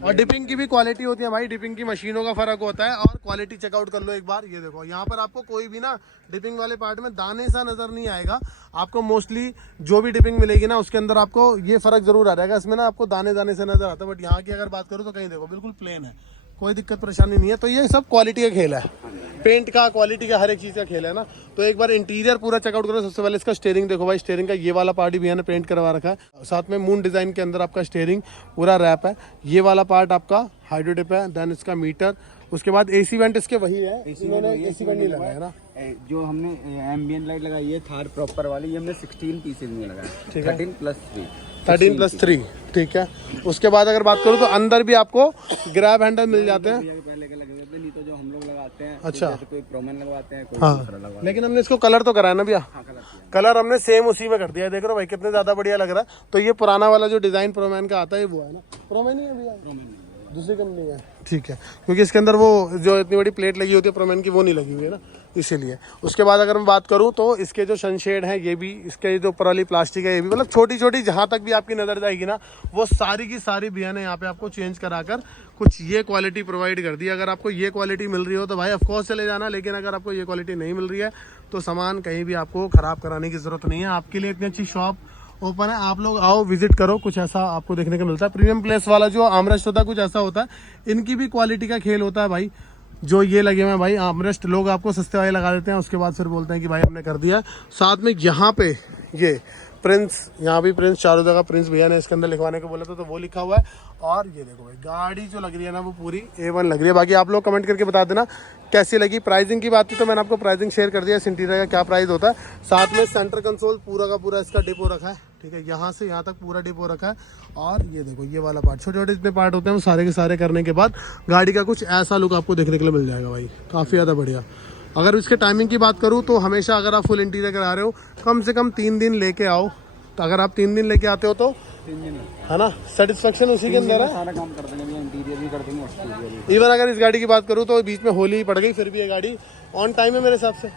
और डिपिंग की भी क्वालिटी होती है भाई, डिपिंग की मशीनों का फर्क होता है। और क्वालिटी चेकआउट कर लो एक बार, ये देखो यहाँ पर आपको कोई भी ना डिपिंग वाले पार्ट में दाने सा नजर नहीं आएगा। आपको मोस्टली जो भी डिपिंग मिलेगी ना उसके अंदर आपको ये फर्क जरूर आ जाएगा, इसमें ना आपको दाने दाने से नजर आता है। बट यहाँ की अगर बात करूँ तो कहीं देखो बिल्कुल प्लेन है, कोई दिक्कत परेशानी नहीं है। तो ये सब क्वालिटी का खेल है, पेंट का, क्वालिटी का, हर एक चीज का खेल है ना। तो एक बार इंटीरियर पूरा चेकआउट करो। सबसे पहले इसका स्टीयरिंग देखो भाई, स्टीयरिंग का ये वाला पार्ट भी भैया ने पेंट करवा रखा है। साथ में मून डिजाइन के अंदर आपका स्टीयरिंग पूरा रैप है। ये वाला पार्ट आपका हाइड्रो डिप है, देन इसका मीटर। उसके बाद एसी वेंट इसके वही है, इन्होंने एसी वेंट नहीं लगाया ना। जो हमने एम्बियंट लाइट लगाई है थार प्रॉपर वाली, ये हमने 16 पीसेज में लगाया, 13+3, ठीक है। उसके बाद अगर बात करूँ तो अंदर भी आपको ग्रैब हैंडल मिल जाते हैं। पहले के लगे होते, नहीं तो जो हम लोग लगाते हैं, अच्छा, कोई प्रोमैन लगवाते हैं, कोई हाँ, दूसरा लगवाते हैं। लेकिन हमने इसको कलर तो कराया ना भैया, कलर हमने सेम उसी में कर दिया है। देख रहे हो भाई कितने ज्यादा बढ़िया लग रहा है। तो ये पुराना वाला जो डिजाइन प्रोमैन का आता है वो है ना, प्रोमैन ही है भैया, दूसरी कंपनी है, ठीक है। क्योंकि इसके अंदर वो जो इतनी बड़ी प्लेट लगी होती है प्रोमैन की, वो नहीं लगी हुई है ना, इसीलिए। उसके बाद अगर मैं बात करूं तो इसके जो सनशेड हैं ये भी, इसके जो ऊपर वाली प्लास्टिक है ये भी, मतलब छोटी छोटी जहां तक भी आपकी नजर जाएगी ना, वो सारी की सारी भैया ने यहाँ पे आपको चेंज कराकर कुछ ये क्वालिटी प्रोवाइड कर दी। अगर आपको ये क्वालिटी मिल रही हो तो भाई ऑफकोर्स चले जाना, लेकिन अगर आपको ये क्वालिटी नहीं मिल रही है तो सामान कहीं भी आपको खराब कराने की जरूरत नहीं है। आपके लिए इतनी अच्छी शॉप ओपन है, आप लोग आओ, विजिट करो, कुछ ऐसा आपको देखने को मिलता है। प्रीमियम प्लेस वाला जो आर्मरेस्ट होता है कुछ ऐसा होता है, इनकी भी क्वालिटी का खेल होता है भाई। जो ये लगे हुए हैं भाई आर्मरेस्ट, लोग आपको सस्ते वाले लगा देते हैं, उसके बाद फिर बोलते हैं कि भाई हमने कर दिया। साथ में यहाँ पे ये प्रिंस, यहाँ भी प्रिंस, चारों जगह प्रिंस भैया ने इसके अंदर लिखवाने को बोला था तो वो लिखा हुआ है। और ये देखो भाई गाड़ी जो लग रही है ना वो पूरी A1 लग रही है। बाकी आप लोग कमेंट करके बता देना कैसी लगी। प्राइसिंग की बात थी तो मैंने आपको प्राइसिंग शेयर कर दिया, इस इंटीरियर का क्या प्राइस होता है। साथ में सेंटर कंसोल पूरा का पूरा इसका डिपो रखा है, ठीक है, यहाँ से यहाँ तक पूरा डिपो रखा है। और ये देखो ये वाला पार्ट, छोटे छोटे जितने पार्ट होते हैं वो सारे के सारे करने के बाद गाड़ी का कुछ ऐसा लुक आपको देखने के लिए मिल जाएगा भाई, काफ़ी ज़्यादा बढ़िया। अगर इसके टाइमिंग की बात करूँ तो हमेशा अगर आप फुल इंटीरियर करा रहे हो कम से कम 3 दिन लेके आओ। तो अगर आप 3 दिन लेके आते हो तो 3 दिन है ना, सेटिस्फेक्शन उसी के अंदर है। सारा काम कर देंगे, इंटीरियर भी कर देंगे, एक्सटीरियर भी। इवन अगर इस गाड़ी की बात करूँ तो बीच में होली पड़ गई फिर भी ये गाड़ी ऑन टाइम है मेरे हिसाब से।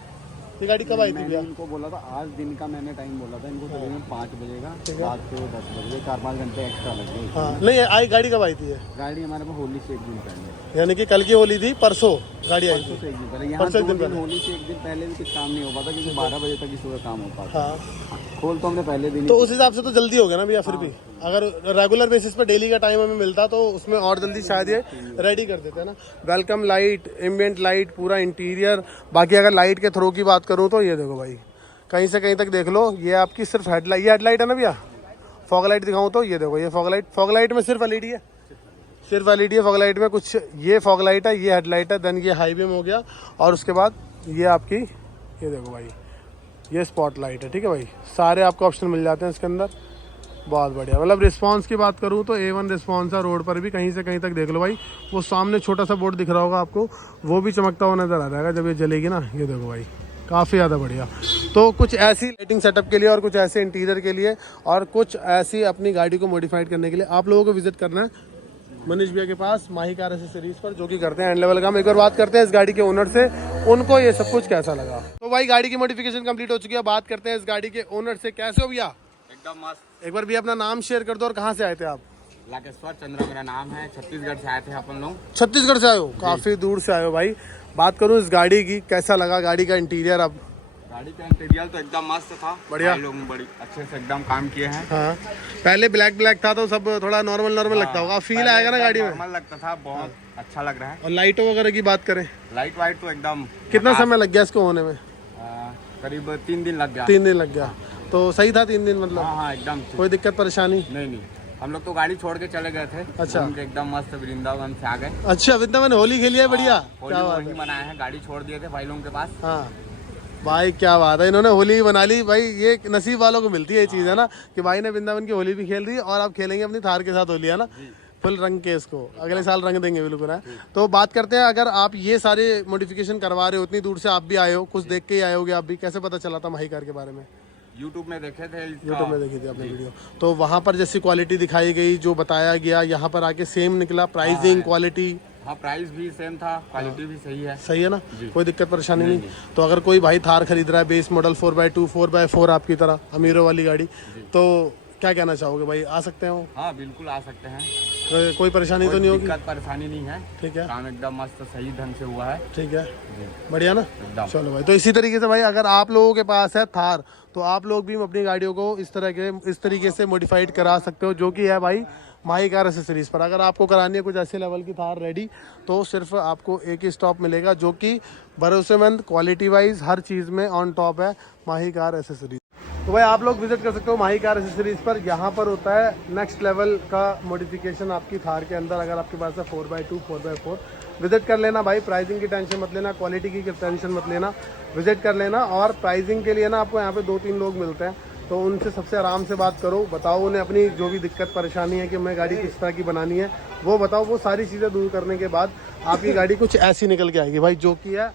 ये गाड़ी कब आई थी मैंने भैया? इनको बोला था आज दिन का, मैंने टाइम बोला था इनको तकरीबन 5 बजे का, रात को 10 बजे, 4-5 घंटे एक्स्ट्रा लगे। हाँ नहीं आई गाड़ी कब आई थी ये? गाड़ी हमारे पास होली से एक दिन पहले, यानी कि कल की होली थी, परसों गाड़ी आई परसों थी। से एक दिन पहले। यहाँ परसों एक 2 दिन दिन पहले। होली से एक दिन पहले भी कुछ काम नहीं हो पाता क्योंकि 12 बजे तक ही सुबह काम हो पाता। हाँ खोल तो हमने पहले दिन तो उस हिसाब से तो जल्दी हो गया ना भैया। फिर भी अगर रेगुलर बेसिस पे डेली का टाइम हमें मिलता तो उसमें और जल्दी शायद ये रेडी कर देते हैं ना। वेलकम लाइट, एम्बिएंट लाइट, पूरा इंटीरियर। बाकी अगर लाइट के थ्रो की बात करूँ तो ये देखो भाई, कहीं से कहीं तक देख लो। ये आपकी सिर्फ हेडलाइट, ये हेडलाइट है ना भैया। फॉग लाइट दिखाऊँ तो ये देखो, ये फॉग लाइट में सिर्फ एलईडी है, सिर्फ एलईडी है फॉग लाइट में। कुछ ये फॉग लाइट है, ये हेडलाइट है, देन ये हाई बीम हो गया, और उसके बाद ये आपकी ये देखो भाई, ये स्पॉट लाइट है। ठीक है भाई, सारे आपको ऑप्शन मिल जाते हैं इसके अंदर। बहुत बढ़िया। मतलब रिस्पांस की बात करूँ तो A1 रिस्पांस है रोड पर भी। कहीं से कहीं तक देख लो भाई, वो सामने छोटा सा बोर्ड दिख रहा होगा आपको, वो भी चमकता हुआ नजर आ जाएगा जब ये जलेगी ना। ये देखो भाई, काफ़ी ज़्यादा बढ़िया। तो कुछ ऐसी लाइटिंग सेटअप के लिए और कुछ ऐसे इंटीरियर के लिए और कुछ ऐसी अपनी गाड़ी को मॉडिफाइड करने के लिए आप लोगों को विजिट करना है मनीष भैया के पास, माही कार एसेसरीज पर, जो कि करते हैं एंड लेवल का। हम एक बार बात करते हैं इस गाड़ी के ओनर से, उनको ये सब कुछ कैसा लगा। तो भाई गाड़ी की मॉडिफिकेशन कंप्लीट हो चुकी है। बात करते हैं इस गाड़ी के ओनर से। कैसे हो भैया? एकदम मस्त। एक बार भी अपना नाम शेयर कर दो और कहाँ से आए थे आप? लाकेश्वर चंद्रा मेरा नाम है, छत्तीसगढ़ से आए थे अपन लोग। छत्तीसगढ़ से आए हो? काफी दूर से आए हो भाई। बात करूँ इस गाड़ी की, कैसा लगा गाड़ी का इंटीरियर? अब गाड़ी का इंटीरियर तो एकदम मस्त था, बढ़िया। भाई लोग बड़ी अच्छे से एकदम काम किए हैं। हाँ, पहले ब्लैक था तो सब थोड़ा नॉर्मल लगता होगा, फील आएगा ना गाड़ी में। नॉर्मल लगता था, बहुत अच्छा लग रहा है। और लाइटों वगैरह की बात करें, लाइट वाइट तो एकदम। कितना समय लग गया इसको होने में? करीब 3 दिन लग गया। 3 दिन लग गया, तो सही था 3 दिन मतलब? हाँ एकदम कोई दिक्कत परेशानी? नहीं। हम लोग तो गाड़ी छोड़ के चले गए थे। अच्छा। घूम के एकदम मस्त वृंदावन से आ गए। अच्छा, वृंदावन होली खेली है, बढ़िया। होली क्या बात वही है। मनाए हैं, गाड़ी छोड़ दिए थे भाई लोगों के पास। हाँ भाई क्या बात है, इन्होंने होली बना ली भाई। ये नसीब वालों को मिलती है ये चीज़ है ना, कि भाई ने वृंदावन की होली भी खेल रही है और आप खेलेंगे अपनी थार के साथ होली, है ना। फुल रंग के इसको अगले साल रंग देंगे बिल्कुल है। तो बात करते हैं, अगर आप ये सारे मॉडिफिकेशन करवा रहे हो, इतनी दूर से आप भी आए हो, कुछ देख के ही आए होगे आप भी, कैसे पता चला था माही कार के बारे में? यूट्यूब में देखे थे इसका। यूट्यूब में देखी थी आपने वीडियो, तो वहाँ पर जैसी क्वालिटी दिखाई गई, जो बताया गया, यहाँ पर आके सेम निकला? Pricing, quality? हाँ, प्राइस भी सेम था, क्वालिटी भी सही है। सही है ना, कोई दिक्कत परेशानी नहीं। तो अगर कोई भाई थार खरीद रहा है बेस मॉडल 4x2 4x4 आपकी तरह अमीरों वाली गाड़ी, तो क्या कहना चाहोगे भाई? आ सकते हो? हाँ बिल्कुल आ सकते हैं, कोई परेशानी तो नहीं होगी? दिक्कत परेशानी नहीं है। ठीक है, काम एकदम मस्त सही ढंग से हुआ है। ठीक है, बढ़िया ना। एकदम। चलो भाई, तो इसी तरीके से भाई अगर आप लोगों के पास है थार, तो आप लोग भी अपनी गाड़ियों को इस तरीके से मॉडिफाइड करा सकते हो, जो कि है भाई माही कार एसेसरीज पर। अगर आपको करानी है कुछ ऐसे लेवल की थार रेडी, तो सिर्फ आपको एक ही स्टॉप मिलेगा, जो कि भरोसेमंद, क्वालिटी वाइज हर चीज़ में ऑन टॉप है, माही कार एसेसरीज। तो भाई आप लोग विजिट कर सकते हो माही कार एसेसरीज पर। यहाँ पर होता है नेक्स्ट लेवल का मॉडिफिकेशन आपकी थार के अंदर। अगर आपके पास है 4x2 4x4, विजिट कर लेना भाई। प्राइसिंग की टेंशन मत लेना, क्वालिटी की टेंशन मत लेना, विजिट कर लेना। और प्राइसिंग के लिए ना आपको यहाँ पे 2-3 लोग मिलते हैं, तो उनसे सबसे आराम से बात करो, बताओ उन्हें अपनी जो भी दिक्कत परेशानी है कि हमें गाड़ी किस तरह की बनानी है, वो बताओ। वो सारी चीज़ें दूर करने के बाद आपकी गाड़ी कुछ ऐसी निकल के आएगी भाई, जो कि है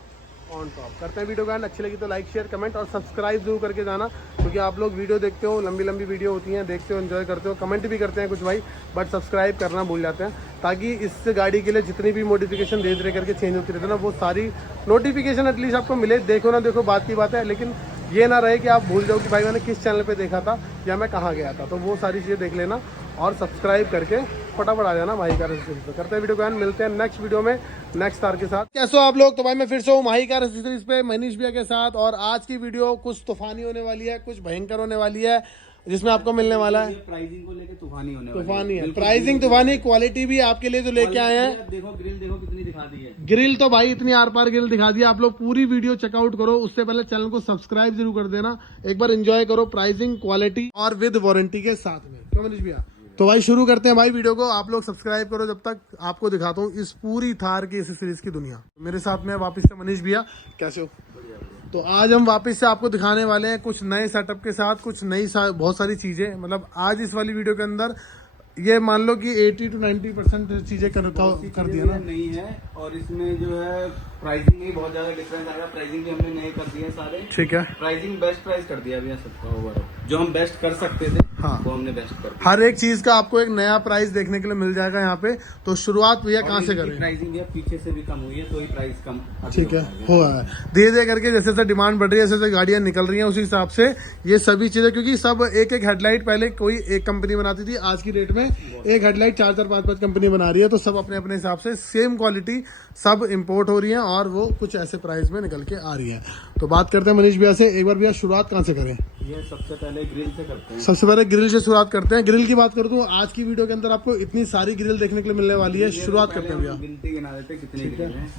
ऑन टॉप। करते हैं वीडियो का एंड, अच्छी लगी तो लाइक शेयर कमेंट और सब्सक्राइब जरूर करके जाना, क्योंकि आप लोग वीडियो देखते हो, लंबी लंबी वीडियो होती हैं, देखते हो, एंजॉय करते हो, कमेंट भी करते हैं कुछ भाई, बट सब्सक्राइब करना भूल जाते हैं, ताकि इस गाड़ी के लिए जितनी भी मॉडिफिकेशन धीरे धीरे करके चेंज होती रहती है ना, वो सारी नोटिफिकेशन एटलीस्ट आपको मिले। देखो ना देखो बात की बात है, लेकिन ये ना रहे कि आप भूल जाओ कि भाई मैंने किस चैनल पे देखा था या मैं कहाँ गया था। तो वो सारी चीज़ें देख लेना और सब्सक्राइब करके फटाफट आ जाना माही कार एसेसरीज पे। करते हैं वीडियो को एंड, मिलते हैं नेक्स्ट वीडियो में नेक्स्ट तार के साथ। कैसे हो आप लोग? तो भाई मैं फिर से हूँ माही कार एसेसरीज पे मनीष भैया के साथ, और आज की वीडियो कुछ तूफानी होने वाली है, कुछ भयंकर होने वाली है, जिसमें आपको मिलने वाला है प्राइसिंग को लेकर तूफानी होने तूफानी है। प्राइसिंग तूफानी, क्वालिटी भी आपके लिए जो लेके आए हैं। देखो ग्रिल देखो कितनी दिखा दी है। ग्रिल तो भाई इतनी आर पार ग्रिल दिखा दी। आप लोग पूरी वीडियो चेकआउट करो, उससे पहले चैनल को सब्सक्राइब जरूर कर देना। एक बार एंजॉय करो प्राइसिंग, क्वालिटी और विद वारंटी के साथ में। क्यों मनीष भैया? तो भाई शुरू करते हैं भाई वीडियो को। आप लोग सब्सक्राइब करो, जब तक आपको दिखाता हूँ इस पूरी थार की एसेसरीज की दुनिया। मेरे साथ में वापस से मनीष भैया, कैसे हो? तो आज हम वापस से आपको दिखाने वाले हैं कुछ नए सेटअप के साथ, कुछ नई बहुत सारी चीज़ें। मतलब आज इस वाली वीडियो के अंदर ये मान लो कि 80 to 90% चीज़ें कर दिया ना। नहीं है, और इसमें जो है प्राइसिंग में बहुत ज्यादा डिफरेंस आएगा। प्राइसिंग भी हमने नए कर दिए सारे। ठीक है, प्राइसिंग बेस्ट प्राइस कर दिया भैया सबका ओवरऑल। जो हम बेस्ट कर सकते थे हाँ। वो हमने बेस्ट कर दिया। हर एक चीज का आपको एक नया प्राइस देखने के लिए मिल जाएगा यहाँ पे। तो शुरुआत भैया कहाँ से करें? प्राइसिंग भैया पीछे से भी कम हुई है, तो ही प्राइस कम अभी ठीक है, होगा। हुआ है धीरे धीरे करके, जैसे जैसे डिमांड बढ़ रही है, जैसे जैसे गाड़ियां निकल रही हैं, उसी हिसाब से ये सभी चीजें, क्योंकि सब एक एक हेडलाइट पहले कोई एक कंपनी बनाती थी, आज की डेट में एक हेडलाइट 4-4, 5-5 कंपनी बना रही है। तो सब अपने अपने हिसाब से सेम क्वालिटी सब इंपोर्ट हो रही है और वो कुछ ऐसे प्राइस में निकल के आ रही है। तो बात करते हैं मनीष भैया से। एक बार भैया शुरुआत कहाँ से करें? ये सबसे पहले ग्रिल से करते हैं। सबसे पहले ग्रिल से शुरुआत करते हैं। ग्रिल की बात करूँ तो आज की वीडियो के अंदर आपको इतनी सारी ग्रिल देखने के लिए मिलने वाली है। शुरुआत करते हैं भैया। गिनती गिना देते हैं कितने ग्रिल हैं।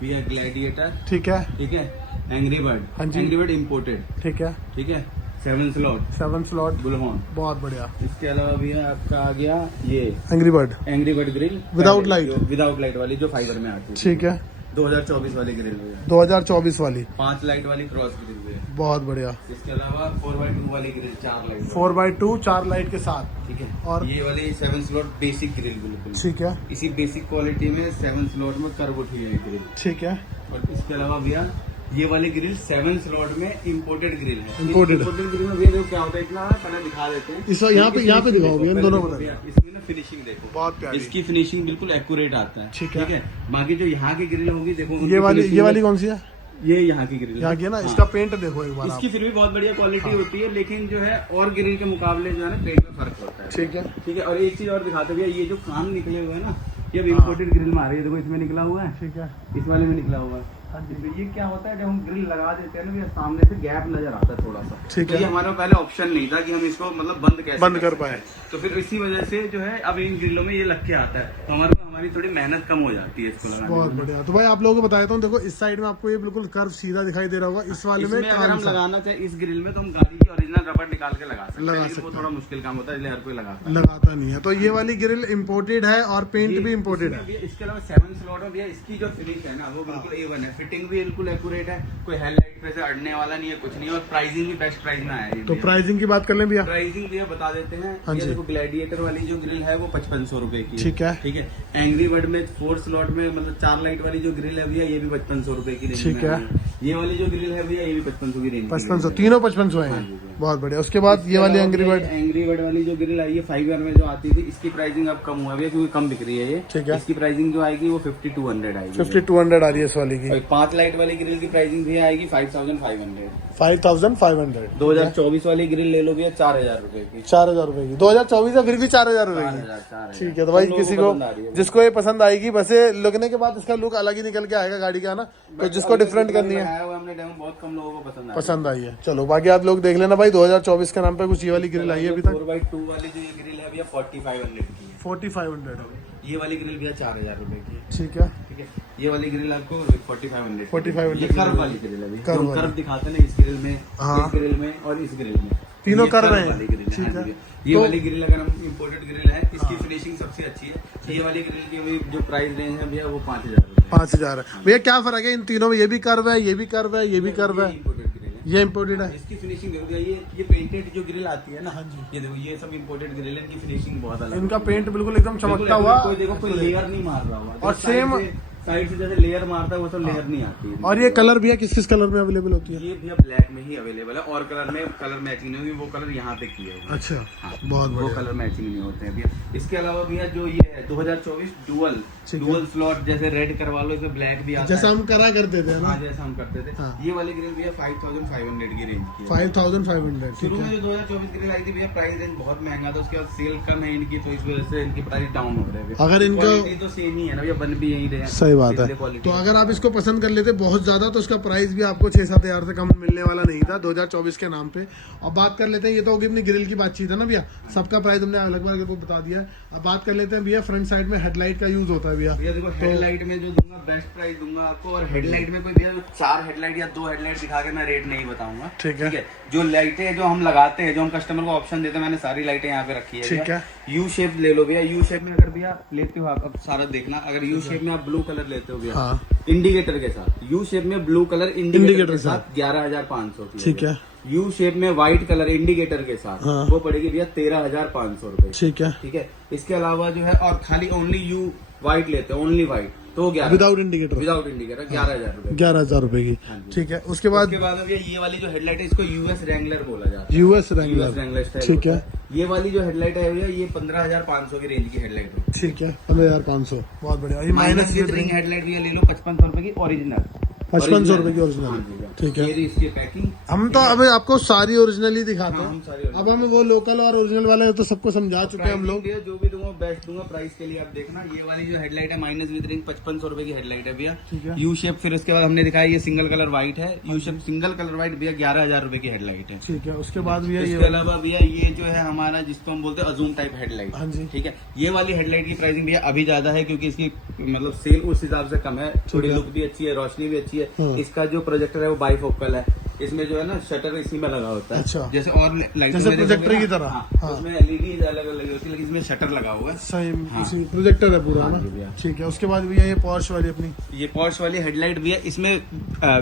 भैया ग्लैडिएटर, ठीक है, ठीक है, एंग्री बर्ड, हाँ जी। एंग्री बर्ड इम्पोर्टेड, ठीक है, ठीक है, 7 स्लॉट, 7 स्लॉट, बुलहॉर्न। बहुत बढ़िया। इसके अलावा भैया आपका आ गया ये angry bird angry bird grill Without light? Without light वाली जो फाइबर में आती है। ठीक है, 2024 वाली ग्रिल भैया। 2024 वाली 5 लाइट वाली क्रॉस ग्रिल भैया। बहुत बढ़िया। इसके अलावा 4x2 वाली ग्रिल 4 लाइट, 4x2 4 लाइट के साथ, ठीक है। और ये वाली 7 स्लॉट बेसिक ग्रिल बिल्कुल, ठीक है, इसी बेसिक क्वालिटी में 7 स्लॉट में कर्व उठी है ग्रिल। ठीक है, और इसके अलावा भैया ये वाली ग्रिल 7 स्लॉट में इम्पोर्टेड ग्रिल है। Imported। ग्रिल में भैया देखो क्या होता है, इतना पहले दिखा देते हैं। इस यहाँ पे दिखाओ भैया, इन दोनों पहले बताइए। देखो, इसकी ना फिनिशिंग देखो, बहुत प्यारी। इसकी फिनिशिंग बिल्कुल एक्यूरेट आता है। ठीक है। बाकी जो यहाँ की ग्रिल होगी देखो, उनकी ये वाली finishing कौन सी है? ये यहाँ की ग्रिल यहाँ की है ना, हाँ। इसका पेंट देखो एक बार आप। इसकी फिर भी बहुत बढ़िया क्वालिटी होती है, लेकिन जो है और ग्रिल के मुकाबले जो है ना पेंट में फर्क होता है। ठीक है, ठीक है। और एक चीज और दिखाते भैया, ये जो कान निकले हुए हैं ना, ये अब इम्पोर्टेड ग्रिल में आ रही है। देखो इसमें निकला हुआ है, ठीक है, इस वाले में निकला हुआ है। तो ये क्या होता है, जब हम ग्रिल लगा देते हैं ना, ये सामने से गैप नजर आता है थोड़ा सा। ठीक तो है। ये हमारे पास पहले ऑप्शन नहीं था कि हम इसको मतलब बंद कैसे बंद कर सकते पाए। हैं। तो फिर इसी वजह से जो है अब इन ग्रिलों में ये लग के आता है, तो हमारी थोड़ी मेहनत कम हो जाती है इसको लगाने बहुत में। बढ़िया। तो भाई आप लोगों को बताया था, देखो इस साइड में आपको ये बिल्कुल कर्व सीधा दिखाई दे रहा होगा, इस वाले में इसमें अगर हम काम सा। लगाना चाहे इस ग्रिल में, तो हम गाड़ी की ओरिजिनल रबड़ निकाल के लगा सकते हैं, लगा लेकिन सकते वो हैं। थोड़ा मुश्किल काम होता है, इसलिए हर कोई लगाता है। लगाता नहीं है। तो ये वाली ग्रिल इम्पोर्टेड है और पेंट भी इम्पोर्टेड है। भैया इसके अलावा 7 स्लॉट में भैया इसकी जो फिनिश है ना, वो बिल्कुल A1 है। फिटिंग भी बिल्कुल एक्यूरेट है, कोई हेडलाइट पे से अड़ने वाला नहीं है, कुछ नहीं है। और प्राइसिंग भी बेस्ट प्राइस में आया है। तो प्राइसिंग की बात कर लें भैया। प्राइसिंग भैया बता देते हैं। हाँ ये जी। देखो ग्लैडिएटर वाली जो ग्रिल है वो 5500 रुपए की ठीक है। ठीक है। एंग्री बर्ड में 4 स्लॉट में मतलब 4 लाइट वाली जो ग्रिल है भैया, ये भी 5500 रुपए की रेंज ठीक में है। आई है। ये वाली जो ग्रिल है भैया, ये भी 5500 की रेंज 5500, तीनों 5500 हाँ है। जी, भैया। बहुत बढ़िया। उसके बाद ये वाली एंग्री बर्ड, एंग्री बर्ड वाली जो ग्रिल आई है 5 में जो आती थी, इसकी प्राइसिंग अब कम हुआ है क्योंकि कम बिक रही है ये। ठीक है। इसकी प्राइसिंग जो आएगी वो 5200 आएगी। 5200 आ रही है इस वाली की। और 5 लाइट वाली ग्रिल की प्राइसिंग भी आएगी 5500। 5500। 2024 वाली ग्रिल ले लो भैया 4000 रुपए की। 4000 रुपए की। 2024 है फिर भी 4000 रुपए की। 4000। ठीक है। तो भाई सब किसी लोगों को पसंद आ रही है। जिसको ये पसंद आएगी, वैसे लगने के बाद इसका लुक अलग ही निकल के आएगा गाड़ी का ना। तो जिसको डिफरेंट करनी है, लगाया हुआ हमने डेमो, बहुत कम लोगों को पसंद आया। पसंद आई है। चलो बाकी आप लोग देख लेना भाई। 2024 के नाम पे कुछ ये वाली ग्रिल आई है अभी तक। 4x2 वाली जो ये ग्रिल है भैया 4500 की है। 4500। ये वाली ग्रिल भैया 4000 रुपए की है। ठीक है। ठीक है। ये वाली ग्रिल आपको 4500 4500 ये कर्व वाली ग्रिल है। कर्व जो वाली। कर्व दिखाते हैं ना, इस ग्रिल में, हाँ। इस ग्रिल में और इस ग्रिल में, तीनों ये कर्व हैं। वाली ग्रिल है। ठीक हाँ है। जी। ये तो- वाली ग्रिल अगर हम इम्पोर्टेड ग्रिल है, इसकी फिनिशिंग सबसे अच्छी है। ये वाली ग्रिल की भी जो प्राइस रेंज है भैया वो 5000 रुपए। 5000 है भैया। क्या फर्क है इन तीनों में? ये भी कर्व है, ये भी कर्व है, ये भी कर्व है, इम्पोर्टेड ग्रिल है। ये इम्पोर्टेड है। इसकी फिनिशिंग देखो भैया, ये पेंटेड जो ग्रिल आती है ना, हाँ जी, ये देखो ये सब इम्पोर्टेड ग्रिल है, इनकी फिनिशिंग बहुत अलग है। इनका पेंट बिल्कुल एकदम चमकता हुआ। कोई देखो कोई लेयर नहीं मार रहा हुआ। और सेम साइड से जैसे लेयर मारता है वो सब लेयर नहीं आती है। और ये कलर भैया किस किस कलर में अवेलेबल होती है? ये भैया ब्लैक में ही अवेलेबल है, और कलर में कलर मैचिंग नहीं होगी, वो कलर यहाँ पे किए हुए हैं। अच्छा, हाँ, बहुत वो बढ़िया। कलर मैचिंग नहीं होते हैं भैया। इसके अलावा भैया जो ये है 2024 ठीक है। डुअल स्लॉट, जैसे रेड करवा लो, इसमें ब्लैक भी आता जैसा है। हम करा करते थे ना। हाँ, जैसा हम करते थे। हाँ। ये वाली ग्रिल भैया 5500 की रेंज की है। 5500। ठीक शुरू में है। जो 2024 ग्रिल आई थी भैया, प्राइस रेंज बहुत महंगा था, उसके बाद सेल कम है इनकी, तो इस वजह से इनकी प्राइस डाउन हो रही है। अगर इनको- क्वालिटी तो सेम ही है ना भैया, बन भी यही रहे हैं। सही बात है। इसलिए क्वालिटी तो अगर आप इसको पसंद कर लेते बहुत ज्यादा, तो उसका प्राइस भी आपको 6-7 हजार से कम मिलने वाला नहीं था 2024 के नाम पे। अब बात कर लेते हैं, ये तो होगी अपनी ग्रिल की बातचीत है ना भैया, सबका प्राइस हमने अलग अलग बता दिया है। अब बात कर लेते हैं भैया, फ्रंट साइड में हेडलाइट का यूज होता है भैया। भैया देखो हेडलाइट में जो दूंगा बेस्ट प्राइस दूंगा आपको, और हेडलाइट में कोई भैया 4 हेडलाइट या 2 हेडलाइट दिखा के मैं रेट नहीं बताऊंगा। ठीक है। जो लाइटें जो हम लगाते हैं, जो हम कस्टमर को ऑप्शन देते हैं, मैंने सारी लाइटें यहाँ पे रखी है। ठीक है। यू शेप ले लो भैया। यू शेप में अगर भैया लेते हो आप, अब सारा देखना, अगर यू शेप में आप ब्लू कलर लेते हो भैया, हाँ। इंडिकेटर के साथ, यू शेप में ब्लू कलर इंडिकेटर के साथ 11500 की। ठीक है। यू शेप में व्हाइट कलर इंडिकेटर के साथ हाँ। वो पड़ेगी भैया 13500 रुपए। ठीक है। ठीक है। इसके अलावा जो है, और खाली ओनली यू व्हाइट लेते हैं, ओनली व्हाइट, तो 11 विदाउट इंडिकेटर विदाउट इंडिकेटर 11,000 रुपए 11,000 रुपए की। हाँ जी। ठीक है, उसके बाद उसके बाद भैया ये वाली जो हेडलाइट है इसको यूएस रेंगलर बोला जाता है। US US Wrangler. Wrangler style ठीक होता है। ये वाली जो हेडलाइट है भैया ये 15,500 की रेंज की हेडलाइट है। ठीक है, 15,500, बहुत बढ़िया। ये माइनस विद रिंग हेडलाइट भैया ले लो 5500 रुपए की ओरिजिनल। 5500 रुपए की ओरिजिनल। हाँ जी भैया। ठीक है। ये रही इसकी पैकिंग। हम तो अभी आपको सारी ओरिजिनल ही दिखाते हाँ, हम सारी हैं। अब हम वो लोकल और ओरिजिनल वाले तो सबको समझा चुके हैं हम लोग। भैया जो भी दूंगा बेस्ट दूंगा प्राइस के लिए। आप देखना ये वाली जो हेडलाइट है माइनस विद रिंग 5500 रुपए की हेडलाइट है भैया। ठीक है। यू शेप, फिर उसके बाद हमने दिखाया ये सिंगल कलर व्हाइट है। U shape single colour white भैया 11,000 रुपए की हेडलाइट है। ठीक है, उसके बाद भैया इसके ये अलावा भैया ये जो है हमारा जिसको हम बोलते हैं अजूम टाइप हेडलाइट। हाँ जी। ठीक है, ये वाली हेडलाइट की प्राइसिंग भैया अभी ज्यादा है क्योंकि इसकी मतलब सेल उस हिसाब से कम है। थोड़ी लुक भी अच्छी है, रोशनी भी अच्छी है। इसका जो प्रोजेक्टर है वो बाइफोकल है। इसमें जो है ना शटर इसी में लगा होता है। अच्छा। जैसे और लाइट जैसे प्रोजेक्टर की तरह। हाँ। उसमें एलईडी अलग अलग होती है लेकिन इसमें शटर लगा हुआ है। सही हाँ। इसी प्रोजेक्टर है पूरा हाँ ना। जी भैया। ठीक है, उसके बाद भैया ये पॉर्श वाली अपनी ये पॉर्श वाली हेडलाइट भी है। इसमें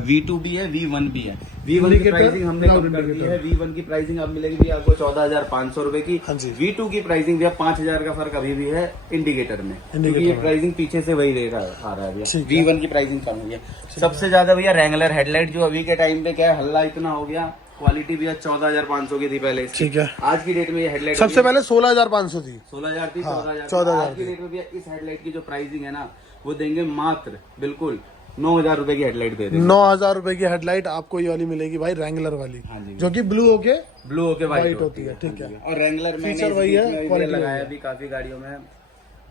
V2 भी है, V1 भी है। V1 की Indicator, प्राइसिंग हमने without कम कर दी indicator। है। V1 की प्राइसिंग अब मिलेगी भी आपको 14,500 रुपए की। हाँ जी। V2 की प्राइसिंग भी 5,000 का फर्क अभी भी है इंडिकेटर में, क्योंकि ये में। प्राइसिंग पीछे से वही रेट आ रहा है भैया। ठीक है। V1 की प्राइसिंग कम हुई है। सबसे ज्यादा भैया रेंगुलर हेडलाइट जो अभी के टाइम पे क्या है हल्ला इतना हो गया। क्वालिटी भैया 14,500 की थी पहले इसकी। ठीक है। आज की डेट में ये हेडलाइट सबसे पहले 16,500 थी। 16,000 थी, हाँ, 14,000 14,000 आज की डेट में भैया इस हेडलाइट की जो प्राइसिंग है ना वो देंगे मात्र बिल्कुल 9,000 रुपए की हेडलाइट दे देंगे। 9,000 रुपए की हेडलाइट आपको ये वाली मिलेगी भाई, रेंगुलर वाली। हाँ जी। जो कि ब्लू होके ब्लू होके White व्हाइट होती है। ठीक है। और रेंगुलर मैंने फीचर इस वही है, बीच में भी क्वालिटी लगाया वही है। भी काफी गाड़ियों में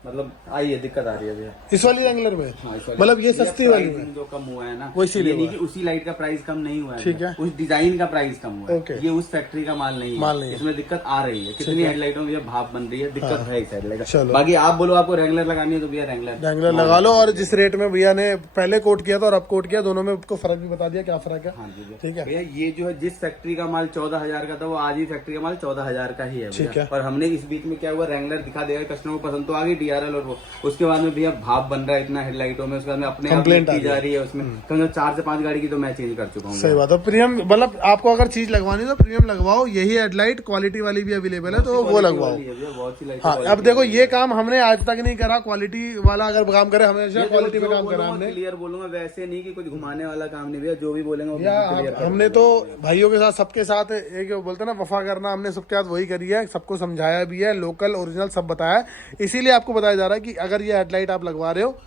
मतलब आई है, दिक्कत आ रही है भैया। इस वाली रेंगुलर में हाँ, इस वाली- मतलब ये सस्ती वाली प्राइसिंग में। जो कम हुआ है ना वो इसीलिए ये नहीं हुआ कि उसी लाइट का प्राइस कम नहीं हुआ है। ठीक है। उस डिजाइन का प्राइस कम हुआ है। ओके। ये उस फैक्ट्री का माल नहीं माल नहीं है। इसमें दिक्कत आ रही है। कितनी हेडलाइटों में भैया भाप बन रही है, दिक्कत है इस हेडलाइट चलो। का। बाकी आप बोलो आपको रेंगुलर लगानी है तो भैया रेंगुलर लगा लो। और जिस रेट में भैया ने पहले कोट किया था और अब कोट किया, दोनों में आपको फर्क भी बता दिया क्या फर्क है। हाँ जी भैया। ठीक है। भैया ये जो है जिस फैक्ट्री का माल 14,000 का था वो आज ही फैक्ट्री का माल 14,000 का ही है ठीक भैया। है। और हमने इस बीच में क्या हुआ रेंगुलर दिखा देगा, कस्टमर को पसंद तो आ गई DRL और वो उसके बाद में भैया भाप बन रहा है इतना हेडलाइटों में, उसके बाद में अपने आप Complaint आ की रही जा रही है उसमें। कम से कम 4 से 5 गाड़ी की तो मैं चेंज कर चुका हूँ। सही बात है। प्रीमियम मतलब आपको अगर चीज लगवानी है तो प्रीमियम लगवाओ। यही हेडलाइट क्वालिटी वाली भी अवेलेबल है तो वो लगवाओ। बहुत सी लाइट। हाँ, अब देखो ये काम हमने आज तक नहीं करा। क्वालिटी वाला अगर काम करे, हमेशा क्वालिटी में काम करा हमने। क्लियर बोलूंगा, वैसे नहीं कि कुछ घुमाने वाला काम नहीं भैया। जो भी बोलेंगे वो या बिल्कुल clear कर हमने तो भाइयों के साथ सबके साथ एक बोलते हैं ना वफा करना, हमने सबके साथ वही करी है। सबको समझाया भी है, लोकल ओरिजिनल सब बताया है। इसीलिए आपको बताया जा रहा है कि अगर ये हेडलाइट आप लगवा रहे हो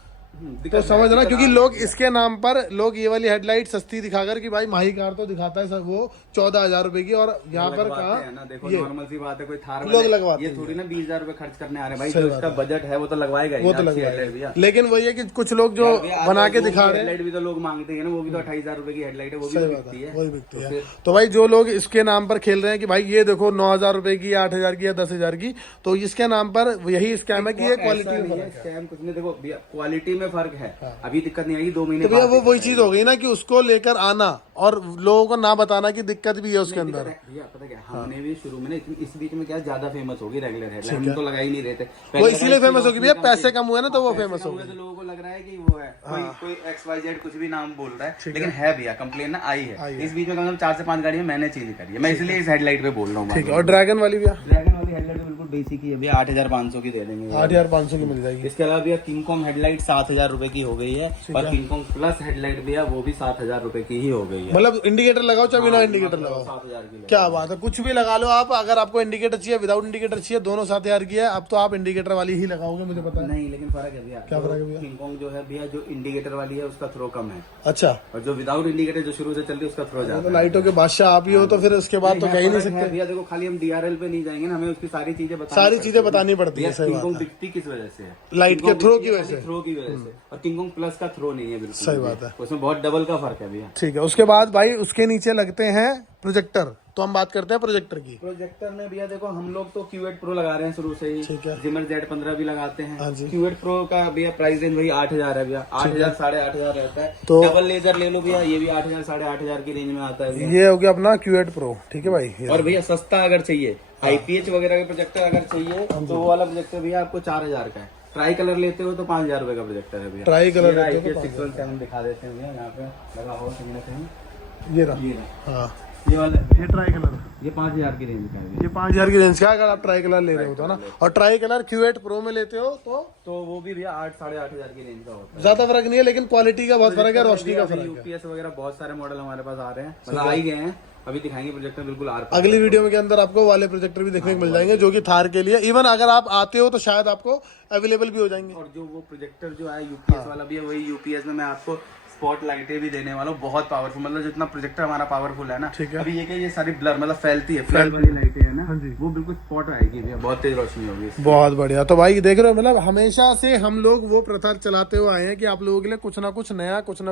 तो समझना, क्योंकि लोग इसके नाम पर लोग ये वाली हेडलाइट सस्ती दिखाकर कि भाई माही कार तो दिखाता है वो 14,000 रुपए की, और यहाँ पर कहा है ना। देखो ये नॉर्मल सी बात है, कोई थार लोग वाले लगवाते ये हैं। थोड़ी ना 20,000 रुपए खर्च करने आ रहे हैं भाई। सही जो बात इसका बजट है वो तो लगवाएगा ही वो ना, तो अच्छी लगवाएगा। हेडलाइट भैया। लेकिन वही है कि कुछ लोग जो बना के दिखा रहे हैं, हेडलाइट भी तो लोग मांगते हैं ना, वो भी तो 28,000 रुपए की हेडलाइट है, वो भी सही तो बात बिकती है, है। वही बिकती है। तो भाई जो लोग इसके नाम पर खेल रहे हैं कि भाई ये देखो 9,000 रुपए की, 8,000 की या 10,000 की, तो इसके नाम पर यही स्कैम है कि ये क्वालिटी में फर्क है। स्कैम कुछ नहीं। देखो भैया क्वालिटी में फर्क है। अभी दिक्कत नहीं आएगी, 2 महीने तो भैया बाद वो दिक्कत वही चीज हो गई ना कि उसको लेकर आना और लोगों को ना बताना कि दिक्कत भी है उसके नहीं, अंदर। दिक्कत है। भैया पता क्या हमने भी शुरू में ना इस बीच में क्या ज्यादा फेमस होगी रेगुलर हेडलाइट, हम तो लगा ही नहीं रहे थे। वो इसीलिए फेमस होगी भैया, पैसे कम हुए ना तो वो फेमस हो होगी। तो लोगों को लग रहा है कि वो है कोई XYZ कुछ भी नाम बोल रहा है, लेकिन है भैया कंप्लेन ना आई है। इस बीच में कम से कम 4 से 5 गाड़ियां मैंने चेंज करी है। मैं इसलिए इस हेडलाइट पे बोल रहा हूँ। ठीक है। और ड्रैगन वाली भैया ड्रैगन वाली हेडलाइट बिल्कुल बेसिक ही है भैया, 8,500 की दे देंगे। 8,500 की मिल जाएगी। इसके अलावा भैया किंग कॉन्ग हेडलाइट 7,000 रुपए की हो गई है, और किंग कॉन्ग प्लस हेडलाइट भैया वो भी 7,000 रुपए की ही हो गई है। मतलब इंडिकेटर लगाओ चाहे बिना इंडिकेटर लगाओ, 7,000 की ले। क्या बात है। कुछ भी लगा लो आप, अगर आपको इंडिकेटर चाहिए विदाउट इंडिकेटर चाहिए, दोनों 7,000 की है। अब तो आप इंडिकेटर वाली ही लगाओगे, मुझे पता है। नहीं लेकिन फर्क है भैया। क्या फर्क है भैया? किंग कॉन्ग जो है भैया जो इंडिकेटर वाली है उसका थ्रो कम है, अच्छा, और जो विदाउट इंडिकेटर जो शुरू से चल रही है उसका थ्रो ज्यादा तो है। लाइटों के बादशाह आप ही हो, तो फिर उसके बाद तो कह ही नहीं फर्क है सकते। भैया। देखो खाली हम DRL पे नहीं जाएंगे ना, हमें उसकी सारी चीजें सारी चीजें बतानी पड़ती है। सही किंग बात कॉन्ग है। दिखती किस वजह से है? लाइट के थ्रो की वजह से। थ्रो की वजह से। और किंग कॉन्ग प्लस का थ्रो नहीं है बिल्कुल। सही बात है। उसमें बहुत डबल का फर्क है भैया। ठीक है। उसके बाद भाई उसके नीचे लगते हैं प्रोजेक्टर, तो हम बात करते हैं प्रोजेक्टर की। प्रोजेक्टर में भैया देखो हम लोग तो Q8 Pro लगा रहे हैं शुरू से ही। ठीक है। जिमर Z15 भी लगाते हैं। हाँ जी। Q8 Pro का भैया प्राइस रेंज वही 8,000 है भैया, 8,000 8,500 रहता है। तो डबल लेजर ले लो भैया, ये भी 8,000 8,500 की रेंज में आता है भैया। ये हो गया अपना Q8 Pro। ठीक है भाई। ये और भैया सस्ता अगर चाहिए IPH वगैरह के प्रोजेक्टर अगर चाहिए तो वो वाला प्रोजेक्टर भैया आपको 4,000 का है। ट्राई कलर लेते हो तो 5,000 रुपए का प्रोजेक्टर है भैया। ट्राई कलर लेते हो तो IPH 617 दिखा देते हैं भैया, यहाँ पे लगा हो कहीं ना कहीं। ये रहा। ये रहा। हाँ, ये वाला ये ट्राई कलर, ये 5000 की रेंज का है। ये 5000 की रेंज का है अगर आप ट्राई कलर ले रहे हो तो ना। और ट्राई कलर Q8 Pro में लेते हो तो वो भी भैया 8 साढ़े 8000 की रेंज का होता है। ज्यादा फर्क नहीं है, लेकिन क्वालिटी का बहुत फर्क है, रोशनी का फर्क है। यूपीएस वगैरह बहुत सारे मॉडल हमारे पास आ रहे हैं, मतलब आ ही गए हैं, अभी दिखाएंगे प्रोजेक्टर बिल्कुल आर पार। अगली वीडियो के अंदर आपको वाले प्रोजेक्टर भी देखने को मिल जाएंगे जो कि थार के लिए, इवन अगर आप आते हो तो शायद आपको अवेलेबल भी हो जाएंगे। और जो वो प्रोजेक्टर जो है यूपीएस वाला भी है, वही यूपीएस में मैं आपको स्पॉट लाइटें भी देने वाला हूँ, बहुत पावरफुल, मतलब जितना प्रोजेक्टर हमारा पावरफुल है ना, ठीक है। अभी ये क्या, ये सारी ब्लर मतलब फैलती है, फ्लैश वाली लाइटें है ना, हाँ जी। वो बिल्कुल स्पॉट आएगी भैया, बहुत तेज रोशनी होगी इसकी। बहुत बढ़िया। तो भाई देख रहे हो, मतलब हमेशा से हम लोग वो प्रथा चलाते हुए आए हैं कि आप लोगों के लिए कुछ ना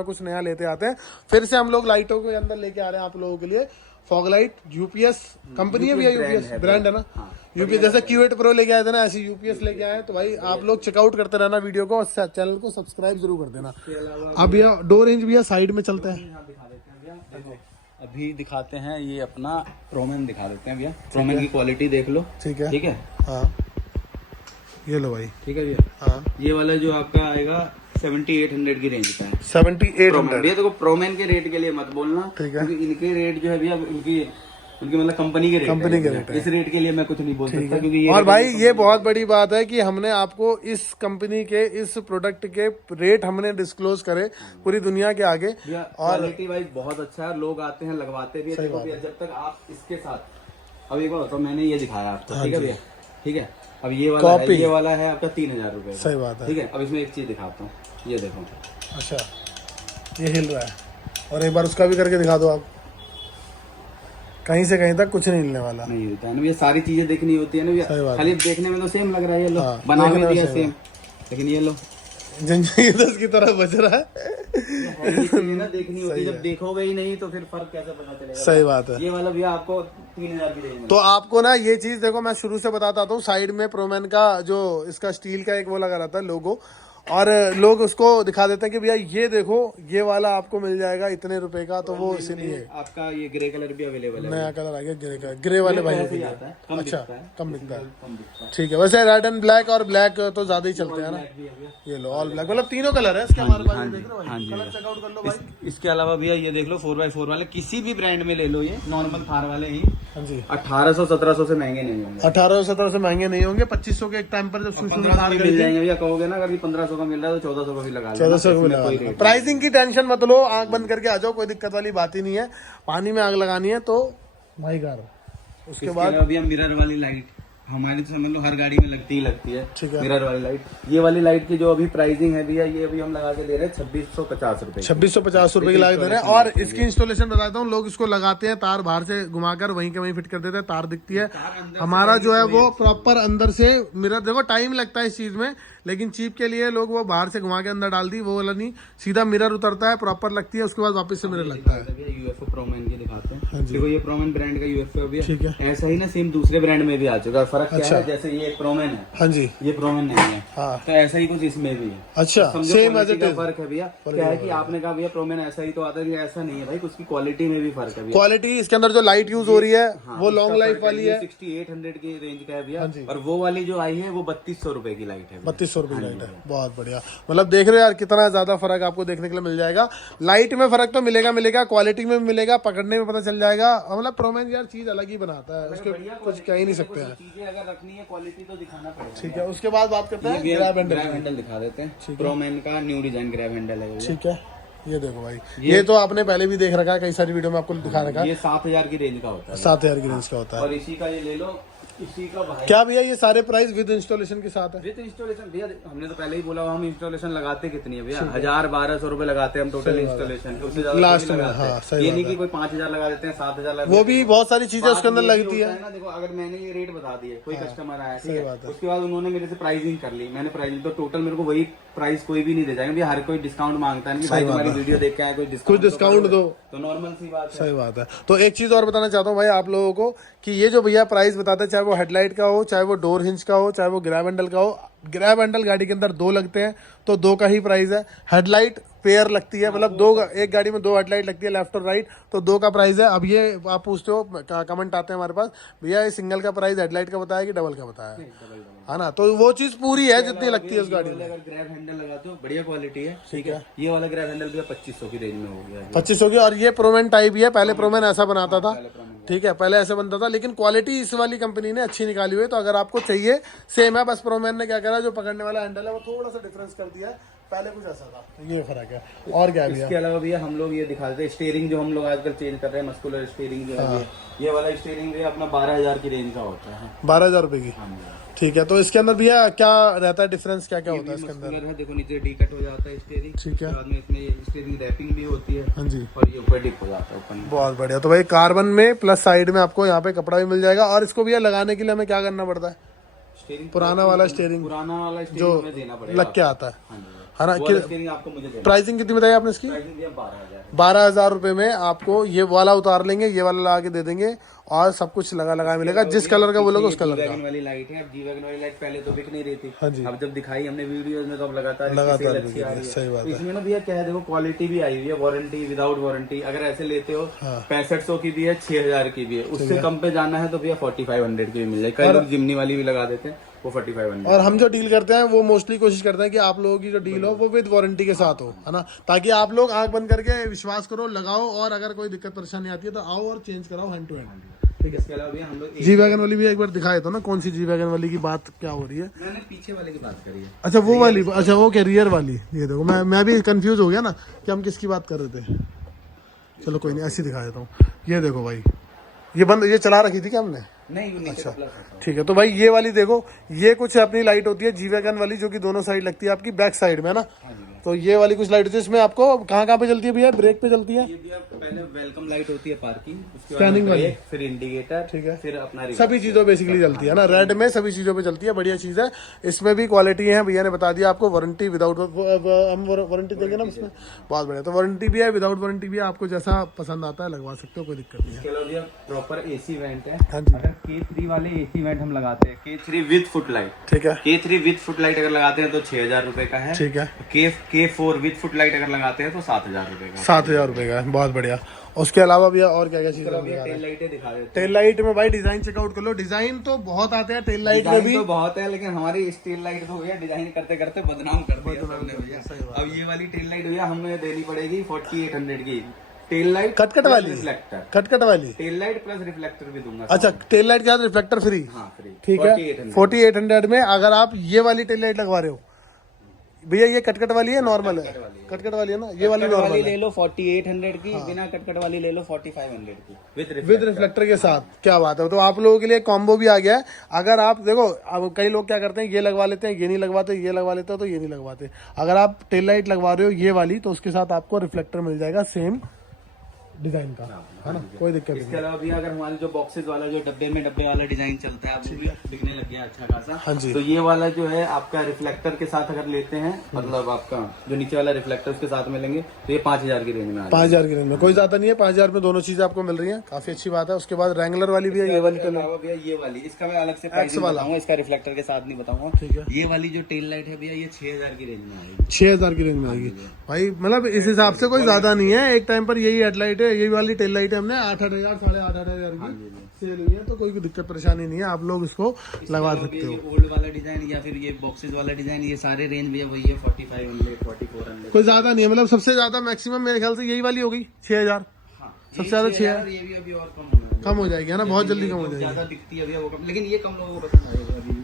कुछ नया लेते आते हैं। फिर से हम लोग लाइटों के अंदर लेके आ रहे हैं आप लोगों के लिए फॉग लाइट। यूपीएस कंपनी है भैया, यूपीएस ब्रांड है ना, यूपीएस जैसे Q8 Pro लेके आए थे ना, ऐसे यूपीएस लेके आए। तो भाई आप लोग चेकआउट करते रहना वीडियो को, और चैनल को सब्सक्राइब जरूर कर देना। अब भैया डोर रेंज भैया साइड में चलते हैं। दिखा देते हैं भैया, देखो अभी दिखाते हैं, ये अपना प्रोमेन दिखा देते हैं भैया, प्रोमेन की क्वालिटी देख लो। ठीक है, ठीक है, हाँ ये लो भाई। ठीक है भैया, हाँ ये वाला जो आपका आएगा 7800 की रेंज का है। 7800। भैया देखो प्रोमेन के रेट के लिए मत बोलना, ठीक है। क्योंकि इनके रेट जो है भैया उनकी मतलब कंपनी के रेट है। इस रेट के लिए मैं कुछ नहीं बोल सकता, क्योंकि ये और भाई ये बहुत बड़ी बात है कि हमने आपको इस कंपनी के इस प्रोडक्ट के रेट हमने डिस्क्लोज करे पूरी दुनिया के आगे। और क्वालिटी वाइज बहुत अच्छा है, लोग आते हैं लगवाते भी है। देखो भैया, जब तक आप इसके साथ, अब एक बार बताओ, मैंने ये दिखाया आपको, ठीक है भैया, ठीक है, अब ये वाला है आपका 3000 रुपए। सही बात है, ठीक है। अब इसमें एक चीज दिखाता हूँ, ये देखो। अच्छा, ये हिल रहा है, और एक बार उसका भी करके दिखा दो आप। कहीं से कहीं तक कुछ नहीं हिलने वाला। नहीं होता है ना, ये सारी चीजें देखनी होती है ना सही भैया, बात खाली देखने में तो सेम लग रहा है, ये लो हाँ, बना देखने में में दिया सही सेम, लेकिन ये लो जंजीदस की तरह बज रहा है। ये चीजें ना देखनी होती है, जब देखोगे ही नहीं तो फिर फर्क कैसे पता चलेगा। सही बात है। ये वाला भैया आपको 3000 की रेंज में। तो आपको ना ये चीज देखो, मैं शुरू से बताता हूँ, साइड में प्रोमैन का जो इसका स्टील का एक वो लगा रहता है लोगो, और लोग उसको दिखा देते हैं कि भैया ये देखो ये वाला आपको मिल जाएगा इतने रुपए का, तो वो इसीलिए आपका ये ग्रे कलर भी अवेलेबल है, नया कलर आ गया ग्रे का, ग्रे वाले भाई ऐसे ही आता है, कम अच्छा दिखता है, कम बिकता है, कम दिखता है। ठीक है। वैसे रेड एंड ब्लैक और ब्लैक तो ज्यादा ही चलते हैं ना। ब्लैक भी है भैया। ये लो ऑल ब्लैक, मतलब तीनों कलर है इसके हमारे पास, हाँ देख रहे हो हाँ भाई, जी, कलर चेकआउट कर लो भाई। इसके अलावा भैया ये देख लो 4x4 वाले, किसी भी ब्रांड में ले लो, ये नॉर्मल थार वाले ही हाँ जी, 1800-1700 से महंगे नहीं होंगे, 1800-1700 से महंगे नहीं होंगे, 2500 के एक टाइम पर जब शुरू 1500 में मिल जाएंगे भैया। कहोगे ना अगर 1500 का मिल रहा है तो 1400 का भी लगा लेना, 1400 इसमें कोई रेट प्राइसिंग की टेंशन मत लो, आंख बंद करके आ जाओ, कोई दिक्कत वाली बात ही नहीं है। पानी में आग लगानी है तो भाई कार, उसके बाद अभी हम मिरर वाली लाइट, हमारी तो समझ लो हर गाड़ी में लगती ही है, ठीक है। मिरर वाली लाइट, ये वाली लाइट की जो अभी प्राइसिंग है भैया, ये अभी हम लगा के दे रहे हैं 2650 रुपए। 2650 रुपए की लागत दे रहे हैं। और इसकी इंस्टॉलेशन बताता हूँ, लोग इसको लगाते हैं, तार बाहर से घुमाकर वहीं के वहीं फिट कर देते हैं, तार दिखती है। हमारा जो है वो प्रॉपर अंदर से मिरर, देखो टाइम लगता है इस चीज में, लेकिन चीप के लिए लोग वो बाहर से घुमा के अंदर डाल दी, वो वाला नहीं, सीधा मिरर उतरता है, प्रॉपर लगती है, उसके बाद वापस से मिरर लगता है। यूएफओ प्रोमैन की दिखाते हाँ हैं, जी। देखो ये प्रोमैन ब्रांड का यूएफओ भी ठीक है, है। ऐसा ही ना सेम दूसरे ब्रांड में भी आ चुका है। फर्क क्या अच्छा। है, जैसे ये प्रोमैन है, हाँ जी, ये प्रोमैन नहीं है, हाँ तो ऐसा ही कुछ इसमें भी है। अच्छा, समझो सेम एज क्वालिटी इट का इज। फर्क है भैया। क्या है कि आपने कहा भैया प्रोमैन ऐसा ही तो आता है, ऐसा नहीं है भाई, उसकी क्वालिटी में भी फर्क है भैया। क्वालिटी इसके अंदर जो लाइट यूज हो रही है हाँ, वो उसका लॉन्ग लाइफ फर्क वाली है। 6800 की रेंज का है हाँ भैया, जी। और वो वाली जो आई है वो 3200 रुपए की लाइट है भैया। 3200 रुपए लाइट है, बहुत बढ़िया। मतलब देख रहे हो यार कितना ज्यादा फर्क आपको देखने के लिए मिल जाएगा। लाइट में फर्क तो मिलेगा, क्वालिटी में भी मिलेगा, पकड़ने में पता चल जाएगा। मतलब प्रोमैन यार चीज अलग ही बनाता है, उसके कुछ कह ही नहीं सकते हैं। चीजें अगर रखनी है क्वालिटी तो दिखाना पड़ेगा। ठीक है, उसके बाद बात करते हैं ग्रैब हैंडल। ग्रैब हैंडल दिखा देते हैं, प्रोमैन का न्यू डिजाइन ग्रैब हैंडल है भैया। ठीक है, ये देखो भाई, ये तो आपने पहले भी देख रखा है, कई सारी वीडियो में आपको दिखा रखा है। ये 7000 की रेंज का होता है, 7000 की रेंज का होता है। और इसी का ये ले लो, इसी का भाई क्या भैया ये सारे प्राइस विद इंस्टॉलेशन के साथ है? विद इंस्टॉलेशन भैया, हमने तो पहले ही बोला हम इंस्टॉलेशन लगाते कितनी है भैया, 1000-1200 रुपए लगाते हैं हम टोटल इंस्टॉलेशन, उससे ज्यादा लास्ट नहीं में, लगाते। हाँ, सही ये बात नहीं है। कि कोई 5000 लगा देते हैं, 7000 लगा वो भी बहुत सारी चीजें उसके अंदर लगती है। ना। देखो अगर मैंने ये रेट बता दिए, कोई कस्टमर आया, ठीक सही है, बात है। उसके बाद उन्होंने मेरे से प्राइसिंग कर ली, मैंने प्राइसिंग तो टोटल मेरे को वही प्राइस कोई भी नहीं दे जाएगा भैया। हर कोई डिस्काउंट मांगता है कि भाई तुम्हारी वीडियो देख के आए, कोई कुछ डिस्काउंट दो, तो नॉर्मल सी बात है। सही बात है। तो एक चीज और बताना चाहता हूँ भाई आप लोगों को कि ये जो भैया प्राइस बताते हैं, चाहे वो हेडलाइट का हो, चाहे वो डोर हिंज का हो, चाहे वो ग्रैब हैंडल का हो। ग्रैब हैंडल गाड़ी के अंदर 2 लगते हैं, तो 2 का ही प्राइस है। हेडलाइट पेयर लगती है, मतलब 2, एक गाड़ी में 2 हेडलाइट लगती है, लेफ्ट और राइट, तो 2 का प्राइस है। अब ये आप पूछते हो, कमेंट आते हैं हमारे पास, भैया ये सिंगल का प्राइस हेडलाइट का बताया कि डबल का बताया है ना, तो वो चीज पूरी है जितनी लगती है उस गाड़ी में। अगर ग्रैब हैंडल लगाते हो बढ़िया क्वालिटी है, ठीक है। ये वाला ग्रैब हैंडल भी 2500 की रेंज में हो गया है। 2500 की, और ये प्रोमेन टाइप ही है। पहले प्रोमेन ऐसा बनाता था, ठीक है, पहले ऐसे बनता था, लेकिन क्वालिटी इस वाली कंपनी ने अच्छी निकाली हुई है। तो अगर आपको चाहिए सेम है, बस प्रोमेन ने क्या करा, जो पकड़ने वाला हैंडल है वो थोड़ा सा डिफरेंस कर दिया है, पहले कुछ ऐसा था, ये फर्क है। और क्या भैया, इसके अलावा भैया हम लोग ये दिखा देते हैं स्टीयरिंग, जो हम लोग आजकल चेंज कर रहे हैं, मस्कुलर स्टीयरिंग जो है, ये वाला स्टीयरिंग भी अपना 12,000 की रेंज का होता है। 12,000 रुपए की, ठीक है। तो इसके अंदर भैया क्या रहता है डिफरेंस, क्या क्या होता है इसके अंदर? मस्कुलर है, देखो नीचे डी कट हो जाता है स्टीयरिंग, ठीक है। बाद में इसमें स्टीयरिंग रैपिंग भी होती है, हाँ जी, और ये ऊपर डिप हो जाता है ऊपर। बहुत बढ़िया। तो भाई कार्बन में प्लस साइड में आपको यहाँ पे कपड़ा भी मिल जाएगा। और इसको भैया लगाने के लिए हमें क्या करना पड़ता है? स्टीयरिंग पुराना वाला स्टीयरिंग जो देना पड़ेगा, लग के आता है ना। स्टीयरिंग आपको मुझे देना। प्राइसिंग कितनी बताई आपने इसकी? प्राइसिंग दिया 12,000। 12,000 रुपए में आपको ये वाला उतार लेंगे, ये वाला लगा के दे देंगे, और सब कुछ लगा मिलेगा, जिस कलर का बोलोगे उस कलर का। G-Wagon वाली लाइट है, अब G-Wagon वाली लाइट पहले तो बिक नहीं रही थी, हाँ जी, अब जब दिखाई हमने वीडियोस में तो अब लगातार लगातार अच्छी आ रही है। सही बात है। इसमें ना भैया क्या है, देखो क्वालिटी भी आई हुई है, वारंटी विदाउट वारंटी। अगर ऐसे लेते हो 6500 की भी है, 6,000 की भी है, उससे कम पे जाना है तो भैया 4500 की भी मिल जाएगी। कई लोग जिमनी वाली भी लगा देते हैं, वो 4500। और हम जो डील करते हैं वो मोस्टली कोशिश करते हैं कि आप लोगों की जो डील हो वो विद वारंटी के साथ हो, है ना, ताकि आप लोग आंख बंद करके विश्वास करो, लगाओ, और अगर कोई दिक्कत परेशानी आती है तो आओ और चेंज कराओ हैंड टू हैंड। ठीक है। इसके अलावा भैया हम लोग G-Wagon वाली भी एक बार दिखाए तो ना, कौन सी G-Wagon वाली की बात क्या हो रही है? मैंने पीछे वाले की बात करी है। अच्छा वो वाली, अच्छा वो क्या रियर वाली? ये देखो, मैं भी कंफ्यूज हो गया ना कि हम किसकी बात कर रहे थे। चलो कोई नहीं, ऐसी दिखा देता हूँ। ये देखो भाई, ये चला रखी थी क्या हमने? नहीं, अच्छा ठीक है। तो भाई ये वाली देखो, ये कुछ अपनी लाइट होती है G-Wagon वाली, जो कि दोनों साइड लगती है आपकी बैक साइड में, है ना। तो ये वाली कुछ लाइट होती है, इसमें आपको कहाँ पे चलती है भैया? ब्रेक पे चलती है, ये भी आप पहले वेलकम लाइट होती है पार्किंग, उसके स्टैंडिंग वाली, फिर इंडिकेटर, ठीक है, फिर अपना सभी चीजों बेसिकली चलती है ना, रेड में सभी चीजों पे चलती है। बढ़िया चीज है। इसमें भी क्वालिटी है, भैया ने बता दिया आपको। वारंटी विदाउट, हम वारंटी देंगे ना उसमें, बहुत बढ़िया। तो वारंटी भी है, विदाउट वारंटी भी है, आपको जैसा पसंद आता है लगवा सकते हो, कोई दिक्कत नहीं है। प्रॉपर एसी वेंट है। हाँ जी, अगर K3 वाले एसी वेंट हम लगाते हैं, K3 विद फुट लाइट, ठीक है, K3 विद फुट लाइट अगर लगाते हैं तो 6,000 रुपए का है, ठीक है। K4 विद फुट लाइट अगर लगाते हैं तो 7,000 रुपए का। 7,000 रुपए का है, बहुत बढ़िया। उसके अलावा भैया और क्या क्या चीजें? टेल लाइटें दिखा देते हैं। टेल लाइट में भाई डिजाइन चेकआउट कर लो, डिजाइन तो बहुत आते हैं टेल लाइट में भी। तो बहुत है, लेकिन हमारी इस टेल लाइट को भैया डिजाइन करते करते बदनाम कर दिया सबने भैया। अब ये वाली टेल लाइट भैया हमें देनी पड़ेगी 4800 की। टेल लाइट कटकट वाली, रिफ्लेक्टर, कटकट वाली टेल लाइट प्लस रिफ्लेक्टर भी दूंगा। अच्छा, टेल लाइट के साथ रिफ्लेक्टर फ्री, हाँ फ्री, ठीक है। 4800 में अगर आप ये वाली टेल लाइट लगवा रहे हो भैया, ये कटकट वाली है, नॉर्मल है? कटकट वाली है ना, ये वाली नॉर्मल ले लो 4800 की, बिना कटकट वाली ले लो 4500 की विद रिफ्लेक्टर के साथ। क्या बात है। तो आप लोगों के लिए कॉम्बो भी आ गया है। अगर आप देखो, अब कई लोग क्या करते हैं, ये लगवा लेते हैं, ये नहीं लगवाते, ये लगवा लेते हैं तो ये नहीं लगवाते। अगर आप टेल लाइट लगवा रहे हो ये वाली, तो उसके साथ आपको रिफ्लेक्टर मिल जाएगा सेम डिजाइन का, है ना, कोई दिक्कत नहीं। इसके अलावा भी अगर हमारे जो बॉक्सेस वाला जो डब्बे वाला डिजाइन चलता है, वो भी दिखने लग गया अच्छा खासा। हाँ जी। तो ये वाला जो है आपका रिफ्लेक्टर के साथ अगर लेते हैं, मतलब आपका जो नीचे वाला रिफ्लेक्टर उसके साथ में लेंगे तो ये 5,000 की रेंज में आ 5,000 की रेंज में, कोई ज्यादा नहीं है। 5,000 में दोनों चीजें आपको मिल रही हैं, काफी अच्छी बात है। उसके बाद रेंगुलर वाली भी है, ये वाली भैया, ये वाली इसका मैं अलग से प्राइस बताऊंगा, इसका रिफ्लेक्टर के साथ नहीं बताऊंगा, ठीक है। ये वाली जो टेल लाइट है भैया, ये 6,000 की रेंज में आएगी। 6,000 की रेंज में आएगी भाई, मतलब इस हिसाब से कोई ज्यादा नहीं है। एक टाइम पर यही हेडलाइट है, यही वाली टेल लाइट है, हमने 8,000 8,500 की सेल हुई है, तो कोई दिक्कत परेशानी नहीं है, आप लोग इसको लगवा सकते हो। ओल्ड वाला डिजाइन या फिर ये बॉक्सेस वाला डिजाइन, ये सारे रेंज भी है वही है 4500 4400, कोई ज्यादा नहीं है, मतलब सबसे ज्यादा मैक्सिमम मेरे ख्याल से यही वाली होगी 6,000, सबसे ज्यादा 6,000। ये भी अभी और कम हो जाएगी, है ना, बहुत जल्दी कम हो जाएगी। ज्यादा दिखती है भैया वो कम, लेकिन ये कम लोगों को पसंद आएगा अभी।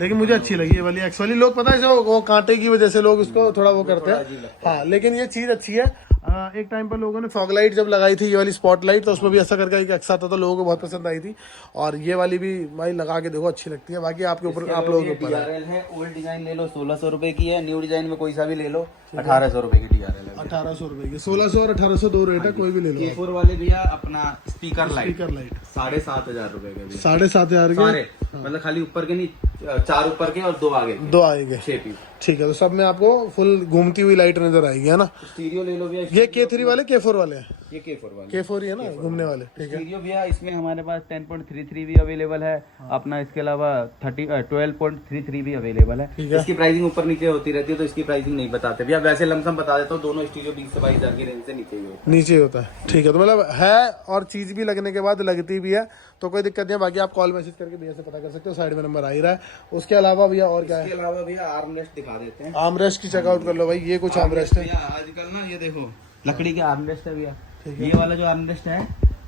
लेकिन मुझे अच्छी लगी ये वाली एक्स वाली। लोग पता है जो वो कांटे की वजह से लोग उसको थोड़ा वो करते हैं, हाँ, लेकिन ये चीज अच्छी है। एक टाइम पर लोगों ने फॉग लाइट जब लगाई थी, ये वाली स्पॉट लाइट, तो उसमें भी ऐसा करके एक एक्स आता था, लोगों को बहुत पसंद आई थी। और ये वाली भी भाई लगा के देखो, अच्छी लगती है। बाकी आपके ऊपर, आप लोगों के ऊपर है। ओल्ड डिजाइन ले लो 1600 रुपए की है, न्यू डिजाइन में कोई सा भी ले लो 1800 रुपए की DRL है। 1800 रुपए की, 1600 और 1800 दो रेट है, कोई भी ले लो। K4 वाले भैया अपना स्पीकर लाइट 7,500 रुपए के, 7,500 के मतलब खाली ऊपर के नहीं, 4 ऊपर के और 2 आगे के, 2 आएंगे। 6 पीस। ठीक है, तो सब में आपको फुल घूमती हुई लाइट नजर आएगी, है ना। स्टीरियो ले लो भैया, ये K3 वाले K4 वाले हैं, ये K4 वाले K4 ही है ना घूमने वाले। ठीक है, स्टीरियो भैया, इसमें हमारे पास 10.33 भी अवेलेबल है अपना, इसके अलावा 12.33 भी अवेलेबल है। ठीक है। इसकी प्राइसिंग ऊपर नीचे होती रहती है, तो इसकी प्राइसिंग नहीं बताते भैया, वैसे लमसम बता देता हूँ, दोनों स्टीरियो 20 से 22 हजार की रेंज से नीचे ही होता नीचे होता है। ठीक है, तो मतलब है और चीज भी लगने के बाद लगती भी है, तो कोई दिक्कत नहीं है। बाकी आप कॉल मैसेज करके भैया से पता कर सकते हो, साइड में नंबर आ ही रहा है। उसके अलावा भैया और क्या है। है? इसके अलावा भैया आर्मरेस्ट दिखा देते हैं। आर्मरेस्ट की चेकआउट कर लो भाई, ये कुछ आर्मरेस्ट है। भैया आजकल ना ये देखो लकड़ी के आर्मरेस्ट है भैया, ठीक है। ये वाला जो आर्मरेस्ट है,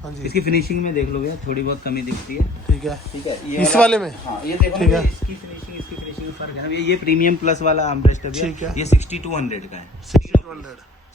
हाँ जी, इसकी फिनिशिंग में देख लो भैया, थोड़ी बहुत कमी दिखती है। ठीक है। ठीक है, इस वाले में? हाँ, ये देखो ठीक है। इसकी फिनिशिंग फर्क है ना भैया। ये प्रीमियम प्लस वाला आर्मरेस्ट है भैया, ठीक है। ये 6200 का है।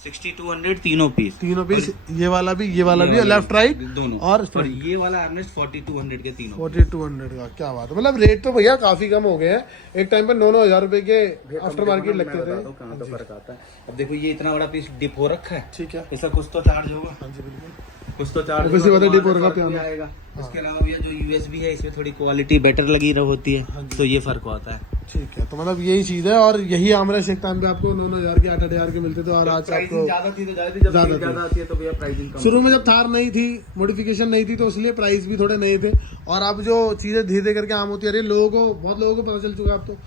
6200 तीनों पीस, तीनों पीस, ये वाला भी, ये वाला भी, लेफ्ट राइट दोनों, और और ये वाला आर्मरेस्ट 4200 के तीनों। 4200 का, क्या बात है। मतलब रेट तो भैया काफी कम हो गए हैं। एक टाइम पर 9-9 हजार रुपए के आफ्टर मार्केट लगते थे। कहाँ तो फर्क आता है। अब देखो ये इतना बड़ा पीस डिप हो रखा है, ठीक है। इसका कुछ तो चार्ज होगा, हाँ जी बिल्कुल, कुछ तो चार्ज किसी होगा, वजह तो डिप हो वहाँ रखा से फर्क भी पियानो। आएगा। इसके अलावा भैया जो यूएसबी है, इसमें थोड़ी क्वालिटी बेटर लगी होती है, तो ये फर्क होता है। ठीक है, तो मतलब यही चीज है। और यही आर्मरेस्ट एक टाइम पे आपको 9-9 हजार के 8-8 हजार के मिलते थे, और आज प्राइसिंग आपको ज्यादा थी तो ज्यादा थी, जब ज्यादा सेल थी। ज्यादा आती है तो भैया प्राइसिंग कम। शुरू में जब थार नहीं थी, मॉडिफिकेशन नहीं थी, तो इसलिए प्राइस भी थोड़े नहीं थे। और अब जो चीजें धीरे धीरे करके आम होती आ रही है, बहुत लोगों को पता चल चुका है अब तो।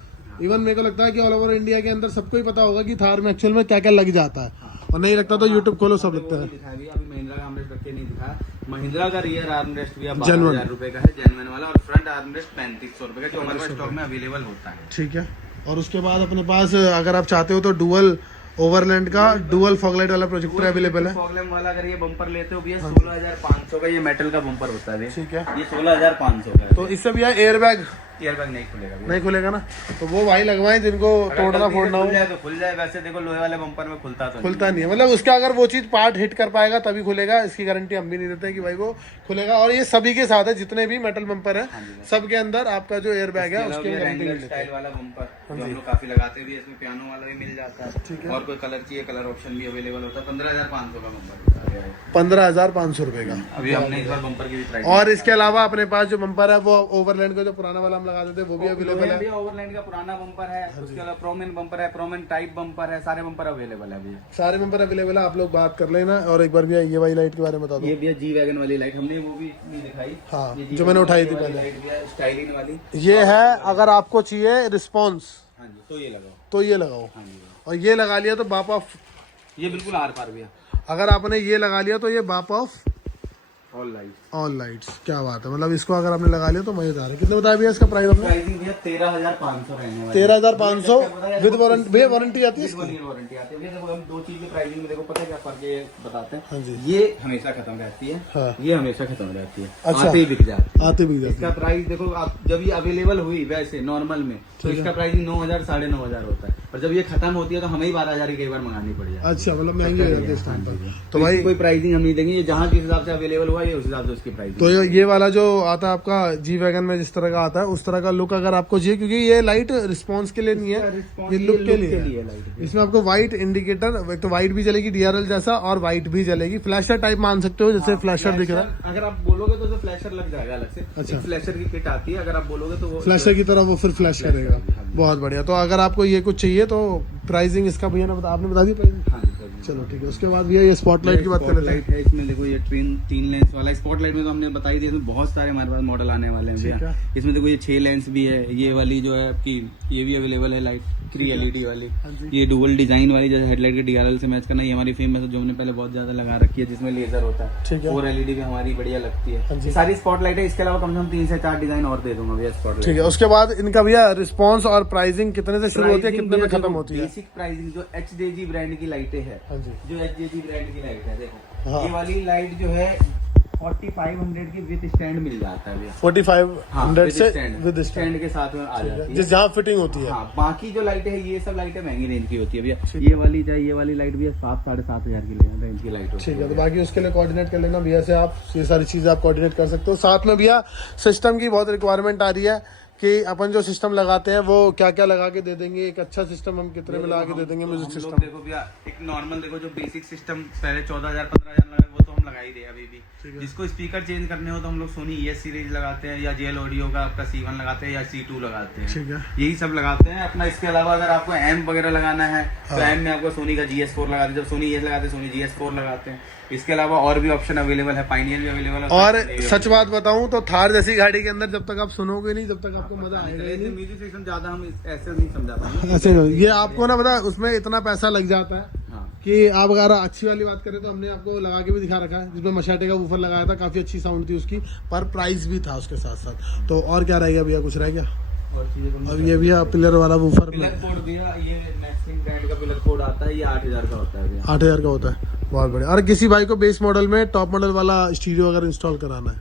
इवन मेरे को लगता है कि ऑल ओवर इंडिया के अंदर सबको ही पता होगा कि थार में एक्चुअल में क्या क्या लग जाता है, और नहीं लगता तो यूट्यूब खोलो सब लगता है। दिखाया भैया, अभी महिंद्रा का आर्मरेस्ट रख के नहीं दिखाया। महिंद्रा का रियर आर्मरेस्ट भैया Genuine। 12,000 रुपए का है, जेन्युइन वाला, और फ्रंट आर्मरेस्ट 3500 रुपए का, जो हमारे पास स्टॉक में अवेलेबल होता है। ठीक है, और उसके बाद अपने पास अगर आप चाहते हो तो डुअल ओवरलैंड का डुअल फॉगलाइट वाला प्रोजेक्टर अवेलेबल है। प्रॉब्लम वाला अगर ये बम्पर लेते हो भैया 16,500 का, ये मेटल का बम्पर होता है भैया। ठीक है, ये 16,500 का है। तो इससे भी एयरबैग एयरबैग नहीं खुलेगा भैया। नहीं खुलेगा ना, तो वो भाई लगवाएं जिनको अगर तोड़ना गलती से फोड़ना हो। खुल जाए तो खुल जाए, वैसे देखो लोहे वाले बम्पर में खुलता तो खुलता नहीं है, मतलब उसका अगर वो चीज पार्ट हिट कर पाएगा तभी खुलेगा, इसकी गारंटी हम भी नहीं देते कि भाई वो खुलेगा। और ये सभी के साथ है, जितने भी मेटल बम्पर है सबके अंदर आपका जो एयर बैग है उसकी गारंटी नहीं। मिलती है। स्टाइल वाला बम्पर जो हम लोग काफी लगाते भी, इसमें पियानो वाला भी मिल जाता है। ठीक है। और कोई कलर चाहिए, कलर ऑप्शन भी अवेलेबल होता है। 15,500 का बम्पर 15,500 रुपए का। अभी हमने इस बार बम्पर की भी प्राइस। और इसके अलावा अपने पास जो बम्पर है वो ओवरलैंड का जो पुराना वाला हम लगा देते हैं वो भी अवेलेबल है। ओवरलैंड का पुराना बम्पर है, उसके अलावा प्रोमेन बम्पर है, प्रोमेन टाइप बम्पर है, सारे बम्पर अवेलेबल है भैया। सारे बम्पर अवेलेबल है, आप लोग बात कर लेना। और एक बार भैया ये वाली लाइट के बारे में बता दो। ये भैया जी वैगन वाली लाइट हमने वो भी नहीं दिखाई। हाँ, ये जो मैंने उठाई थी वाली पहले। लाइट भैया, स्टाइलिंग वाली। ये है, अगर आपको चाहिए रिस्पॉन्स हाँ जी, तो ये लगाओ। तो ये लगाओ, हाँ जी, और ये लगा लिया तो बाप ऑफ। ये बिल्कुल आर पार भैया, अगर आपने ये लगा लिया तो ये बाप of all light. All lights. क्या बात है, मतलब इसको अगर आपने लगा लिया तो मजेदार है। कितने बताया भैया इसका प्राइस आपने? प्राइसिंग भैया 13,500 रहने वाली है। 13,500 विद वारंटी। भैया वारंटी आती है विद इसकी? 1 ईयर वारंटी आती है भैया। देखो हम दो चीज के प्राइसिंग में देखो पता है क्या फर्क है, ये बताते हैं। हाँ जी। ये हमेशा खत्म रहती है, हाँ। ये हमेशा खत्म रहती है, अच्छा। आते ही बिक जाती है। आते भी जाते इसका प्राइस देखो, आप जब ये अवेलेबल हुई वैसे नॉर्मल में तो इसका प्राइस 9,000 9,500 होता है, और जब ये खत्म होती है तो हमें ही 12,000 की कई बार मंगानी पड़ जाती है। अच्छा, मतलब महंगी हो जाती है इस टाइम पर। तो तो भाई भाई कोई प्राइसिंग हम नहीं देंगे, ये जहाँ जिस हिसाब से अवेलेबल हुआ है उस हिसाब से उसकी प्राइसिंग। तो ये वाला जो आता है आपका जी वैगन में जिस तरह का आता है उस तरह का लुक अगर आपको चाहिए, क्योंकि ये लाइट रिस्पॉन्स के लिए नहीं है, ये लुक के लिए है। इसमें आपको व्हाइट इंडिकेटर, एक तो व्हाइट भी चलेगी डीआरएल जैसा, और व्हाइट भी चलेगी। फ्लैशर टाइप मान सकते हो, जैसे फ्लैशर दिख रहा है। अगर आप बोलोगे तो फ्लैशर लग जाएगा अलग से। अच्छा। एक फ्लैशर की किट आती है, अगर आप बोलोगे तो वो फ्लैशर की तरह वो फिर फ्लैश करेगा। बहुत बढ़िया। तो अगर आपको ये कुछ चाहिए तो प्राइसिंग इसका भैया ने आपने बता दी प्राइसिंग? हाँ जी, हाँ जी। चलो ठीक है। उसके बाद भैया ये स्पॉटलाइट की बात कर लेते हैं। स्पॉटलाइट है, इसमें देखो ये तीन लेंस वाला स्पॉटलाइट में तो हमने बताई थी, इसमें बहुत सारे हमारे पास मॉडल आने वाले हैं ठीक भैया। है। इसमें देखो ये 6 लेंस भी है, ये वाली जो है आपकी ये भी अवेलेबल है लाइट 3 LED वाली। हाँ जी। ये डुअल डिजाइन वाली जैसे हेडलाइट के DRL से मैच करना, ये हमारी फेमस है जो हमने पहले बहुत ज्यादा लगा रखी है, जिसमें लेजर होता है। ठीक है। 4 LED भी हमारी बढ़िया लगती हाँ है। जी। ये सारी स्पॉटलाइट है, इसके अलावा कम से कम 3 से 4 डिजाइन और दे दूंगा भैया स्पॉटलाइट। ठीक है। उसके बाद इनका भैया रिस्पॉन्स और प्राइसिंग कितने से शुरू होती है, कितने में खत्म होती है? बेसिक प्राइसिंग जो HJG ब्रांड की लाइटें है, हाँ जी। जो HJG ब्रांड की लाइट है, देखो हाँ। ये वाली लाइट जो है 4500 की विद स्टैंड मिल जाता है भैया। 4500 से विद स्टैंड के साथ में आ जाती है। जिस जहाँ फिटिंग होती है। हाँ, बाकी जो लाइटें है ये सब लाइटें महंगी रेंज की होती है भैया। ये वाली चाहे ये वाली लाइट भी है 7-7,500 की रेंज की लाइट होती ठीक है। तो बाकी उसके लिए कोऑर्डिनेट कर लेना भैया से, आप ये सारी चीजें आप कोऑर्डिनेट कर सकते हो। साथ में भैया सिस्टम की बहुत रिक्वायरमेंट आ रही है कि अपन जो सिस्टम लगाते हैं वो क्या क्या लगा के दे देंगे, एक अच्छा सिस्टम हम कितने में लगा के दे देंगे म्यूजिक सिस्टम। देखो भैया एक नॉर्मल देखो जो बेसिक सिस्टम पहले 14,000 15,000 लगे वो तो हम लगा ही रहे अभी भी। जिसको स्पीकर चेंज करने हो तो हम लोग सोनी ES सीरीज लगाते हैं, या JL ऑडियो का आपका C1 लगाते हैं, या C2 लगाते हैं, ठीक है। यही सब लगाते हैं अपना। इसके अलावा अगर आपको एम्प वगैरह लगाना है तो एम्प में आपको सोनी का GS4 लगाते हैं, जब सोनी ES लगाते हैं सोनी GS4 लगाते हैं। इसके अलावा और भी ऑप्शन अवेलेबल है, पाइनियर भी अवेलेबल है। और सच बात बताऊं तो थार जैसी गाड़ी के अंदर जब तक आप सुनोगे नहीं, जब तक आपको मजा आएगा ही नहीं। म्यूजिक सिस्टम ज्यादा हम ऐसे नहीं समझा पाएंगे। ऐसे ये आपको ना पता, उसमें इतना पैसा लग जाता है हाँ। कि आप अगर अच्छी वाली बात करें तो हमने आपको लगा के भी दिखा रखा है, जिसमें मशाटे का वूफर लगाया था, काफी अच्छी साउंड थी उसकी, पर प्राइस भी था उसके साथ साथ। तो और क्या रह गया भैया, कुछ रह गया? और चीजें अब ये भैया पिलर वाला वूफर पिलर कोड भैया, ये मैक्सिम ब्रांड का पिलर कोड आता है, ये 8000 का होता है भैया। 8000 का होता है, बहुत बढ़िया। और किसी भाई को बेस मॉडल में टॉप मॉडल वाला स्टीरियो अगर इंस्टॉल कराना है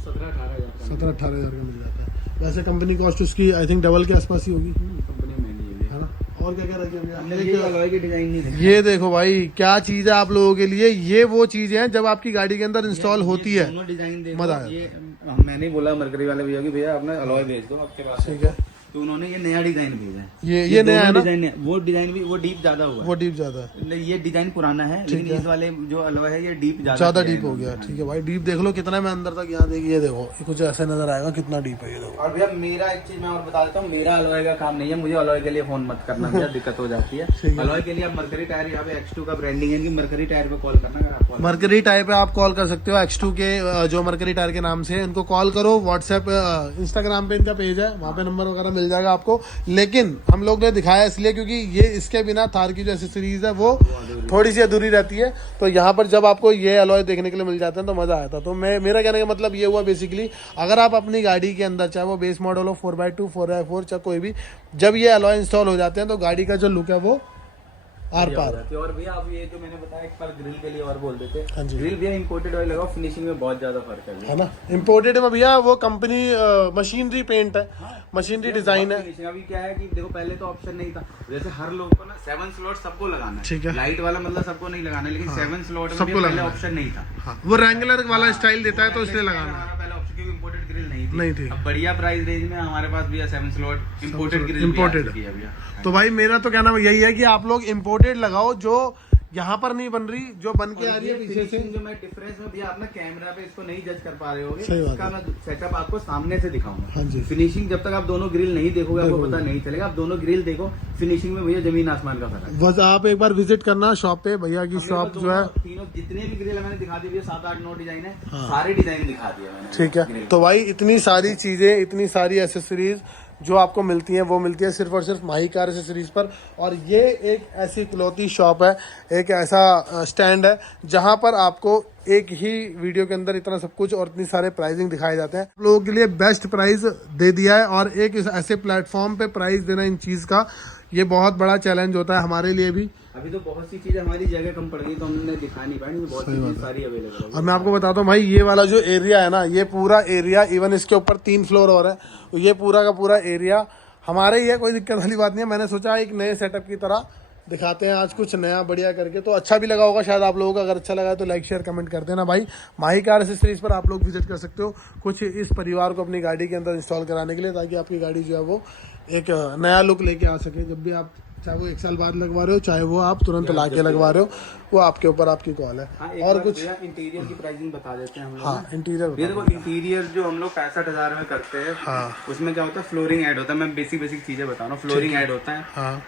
17-18 हजार का मिल जाता है। वैसे कंपनी कॉस्ट उसकी आई थिंक डबल के आसपास ही होगी, कंपनी महंगी है ना? और क्या क्या रखी है ये अलॉय की डिजाइन नहीं है। ये देखो भाई क्या चीज है आप लोगों के लिए, ये वो चीजें हैं जब आपकी गाड़ी के अंदर इंस्टॉल होती है, दोनों डिजाइन देखो, मजा आया। ये मैंने बोला मरकरी वाले भैया कि भैया अपना अलॉय भेज दो आपके पास, ठीक है। तो उन्होंने ये नया डिजाइन भेजा है। ये नया है ना? डिजाइन है, वो डिजाइन भी वो डीप ज्यादा हुआ है, वो डीप ज्यादा है, नहीं, ये डिजाइन पुराना है, लेकिन इस वाले जो अलॉय है ये डीप ज्यादा डीप हो गया। ठीक है भाई, डीप देख लो कितना मैं अंदर तक, यहाँ देखिए, ये देखो ये कुछ ऐसा नजर आएगा कितना डीप है ये देखो। और भैया मेरा एक चीज मैं और बता देता हूँ, मेरा अलॉय का काम नहीं है, मुझे अलॉय के लिए फोन मत करना भैया, दिक्कत हो जाती है। अलॉय के लिए आप मरकरी टायर, यहाँ पे X2 का ब्रांडिंग है, मरकरी टायर पे कॉल करना। अगर आप मरकरी टायर पे आप कॉल कर सकते हो, X2 के जो मरकरी टायर के नाम से, इनको कॉल करो। व्हाट्सएप इंस्टाग्राम पे इनका पेज है, वहाँ पे नंबर वगैरह मिल जाएगा आपको। लेकिन हम लोग ने दिखाया इसलिए क्योंकि ये इसके बिना थार की जो एसेसरीज है वो थोड़ी सी अधूरी रहती है, तो यहाँ पर जब आपको ये अलॉय देखने के लिए मिल जाते हैं तो मजा आता है। तो मेरा कहने का मतलब ये हुआ बेसिकली, अगर आप अपनी गाड़ी के अंदर चाहे वो बेस मॉडल हो 4x2 4x4 चाहे कोई भी, जब ये अलॉय इंस्टॉल हो जाते हैं तो गाड़ी का जो लुक है वो आर पार है। और भैया आप ये जो मैंने बताया एक बार ग्रिल के लिए और बोल देते, हाँ जी। ग्रिल भैया इंपोर्टेड ऑयल लगाओ, फिनिशिंग में बहुत ज्यादा फर्क है ना? इम्पोर्टेड में भैया वो कंपनी मशीनरी पेंट है, मशीनरी डिजाइन है। फिनिशिंग अभी क्या है कि देखो पहले तो ऑप्शन नहीं था, जैसे हर लोग को ना 7 स्लॉट सबको लगाना है, ठीक है। लाइट वाला मतलब सबको नहीं लगाना है, लेकिन 7 स्लॉट में सबको पहले लगाना है। ऑप्शन नहीं था। हाँ, वो रेंगुलर वाला स्टाइल देता है तो इसलिए लगाना है। हमारा पहला ऑप्शन क्योंकि इंपोर्टेड ग्रिल नहीं थी। अब बढ़िया प्राइस रेंज में हमारे पास भैया 7 स्लॉट इंपोर्टेड ग्रिल Imported। भैया। तो भाई मेरा तो कहना यही है कि आप लोग इम्पोर्टेड लगाओ, जो यहाँ पर नहीं बन रही, जो बन के आ रही है पीछे से। जो मैं डिफरेंस में भैया अपना कैमरा पे इसको नहीं जज कर पा रहे होगे, सही बात इसका मैं सेटअप आपको सामने से दिखाऊंगा। हाँ जी। फिनिशिंग जब तक आप दोनों ग्रिल नहीं देखोगे आपको पता नहीं चलेगा। आप दोनों ग्रिल देखो, फिनिशिंग में भैया जमीन आसमान का फर्क है। बस आप एक बार विजिट करना शॉप पे, भैया की शॉप जो है। तीनों जितने भी ग्रिल मैंने दिखा दी भैया, 7 8 9 डिजाइन है, सारे डिजाइन दिखा दिए मैंने। ठीक है, तो भाई इतनी सारी चीजें, इतनी सारी एसेसरीज जो आपको मिलती हैं वो मिलती है सिर्फ और सिर्फ माही कार एसेसरीज पर। और ये एक ऐसी इकलौती शॉप है, एक ऐसा स्टैंड है जहां पर आपको एक ही वीडियो के अंदर इतना सब कुछ और इतनी सारे प्राइसिंग दिखाए जाते हैं। आप लोगों के लिए बेस्ट प्राइस दे दिया है, और एक ऐसे प्लेटफॉर्म पे प्राइस देना इन चीज का, ये बहुत बड़ा चैलेंज होता है हमारे लिए भी। अभी तो बहुत सी चीजें हमारी जगह कम पड़ गई तो हमने दिखा नहीं पाई, बहुत सी चीजें सारी अवेलेबल है। और मैं आपको बताता हूँ भाई, ये वाला जो एरिया है ना, ये पूरा एरिया, इवन इसके ऊपर 3 फ्लोर और है, तो ये पूरा का पूरा एरिया हमारे ही है, कोई दिक्कत वाली बात नहीं है। मैंने सोचा एक नए सेटअप की तरह दिखाते हैं आज कुछ नया बढ़िया करके, तो अच्छा भी लगा होगा शायद आप लोगों को। अगर अच्छा लगा तो लाइक शेयर कमेंट कर देना भाई। माही कार एसेसरीज पर आप लोग विजिट कर सकते हो कुछ इस परिवार को अपनी गाड़ी के अंदर इंस्टॉल कराने के लिए, ताकि आपकी गाड़ी जो है वो एक नया लुक लेके आ सके। जब भी आप, चाहे वो 1 साल बाद लगवा रहे हो, चाहे वो आप तुरंत ला के लगवा रहे हो, वो आपके ऊपर, आपकी कॉल है। हाँ, और कुछ इंटीरियर की प्राइसिंग बता देते हैं हम लोग। हाँ, इंटीरियर ये देखो, इंटीरियर जो हम लोग 65,000 में करते हैं, हाँ। उसमें क्या होता है, फ्लोरिंग ऐड होता है। मैं बेसिक चीजें बता रहा हूँ। फ्लोरिंग ऐड होता है, हाँ,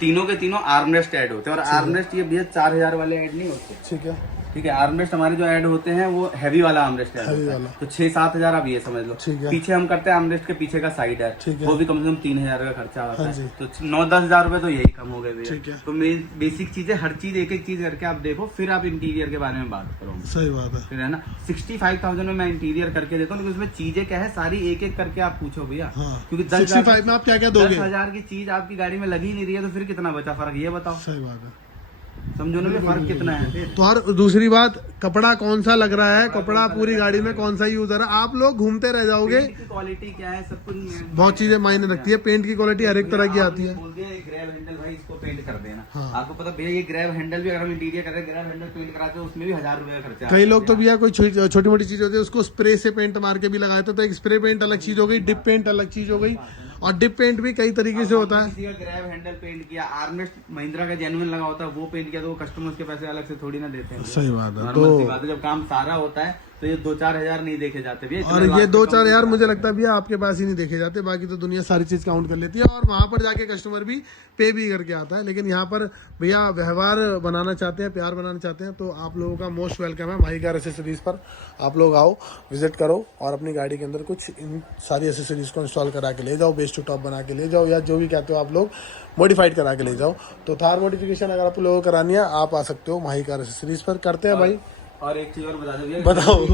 तीनों के तीनों आर्मरेस्ट ऐड होते हैं। और आर्मरेस्ट ये भैया 4000 वाले ऐड नहीं होते, ठीक है। ठीक है। आर्मरेस्ट हमारे जो ऐड होते हैं वो हैवी वाला आर्मरेस्ट ऐड Heavy होता है, वाला। तो 6-7 हजार आप ये समझ लो। ठीक है। पीछे हम करते हैं आर्मरेस्ट के पीछे का साइड है, ठीक है। वो भी कम से कम 3000 का खर्चा आता हाँ जी। है, तो 9-10 हजार रुपए तो यही कम हो गए ठीक है। भैया। तो मेरी बेसिक चीजें, हर चीज एक एक चीज करके आप देखो, फिर आप इंटीरियर के बारे में बात करो। सही बात है। फिर है ना, 65,000 में मैं इंटीरियर करके देता हूँ, लेकिन उसमें चीजें क्या है सारी एक एक करके आप पूछो भैया। हाँ। क्योंकि 65 में आप क्या क्या दोगे? 10,000 की चीज आपकी गाड़ी में लगी नहीं रही है, तो फिर कितना बचा फर्क, ये बताओ। सही बात है। समझो ना भी फर्क कितना है फिर। तो और दूसरी बात, कपड़ा कौन सा लग रहा है, कपड़ा पूरी गाड़ी में कौन सा यूज हो रहा है, आप लोग घूमते रह जाओगे। पेंट की क्वालिटी क्या है, सब कुछ बहुत चीजें मायने रखती है। पेंट की क्वालिटी हर एक तरह की आती है। बोल दिया ये ग्रैब हैंडल भाई इसको पेंट कर देना। हाँ। आपको पता भैया, ये ग्रैब हैंडल भी अगर हम इंटीरियर कर रहे हैं, ग्रैब हैंडल पेंट कराते हैं, उसमें भी 1000 रुपए का खर्चा। कई लोग तो भैया कोई छोटी मोटी चीज होती है उसको स्प्रे से पेंट मार के भी लगाए, तो एक स्प्रे पेंट अलग चीज हो गई, डिप पेंट अलग चीज हो गई। और डिप पेंट भी कई तरीके से होता है। किसी का ग्रैब हैंडल पेंट किया, आर्मरेस्ट महिंद्रा का जेन्युइन लगा होता है वो पेंट किया, तो वो कस्टमर्स के पैसे अलग से थोड़ी ना देते हैं। सही बात है। नॉर्मल सी बात है, जब काम सारा होता है तो ये 2-4 हजार नहीं देखे जाते भैया। और ये 2-4 हजार मुझे लगता है भैया आपके पास ही नहीं देखे जाते, बाकी तो दुनिया सारी चीज काउंट कर लेती है और वहां पर जाके कस्टमर भी पे भी करके आता है। लेकिन यहाँ पर भैया व्यवहार बनाना चाहते हैं, प्यार बनाना चाहते हैं, तो आप लोगों का मोस्ट वेलकम है माही कार एसेसरीज पर। आप लोग आओ, विजिट करो और अपनी गाड़ी के अंदर कुछ इन सारी एसेसरीज को इंस्टॉल करा के ले जाओ, बेस टू टॉप बना के ले जाओ, या जो भी कहते हो आप लोग मॉडिफाइड करा के ले जाओ। तो थार मॉडिफिकेशन अगर आप लोगों को करानी है आप आ सकते हो माही कार एसेसरीज पर। करते हैं भाई। और एक चीज और बता दो भैया, बताओ।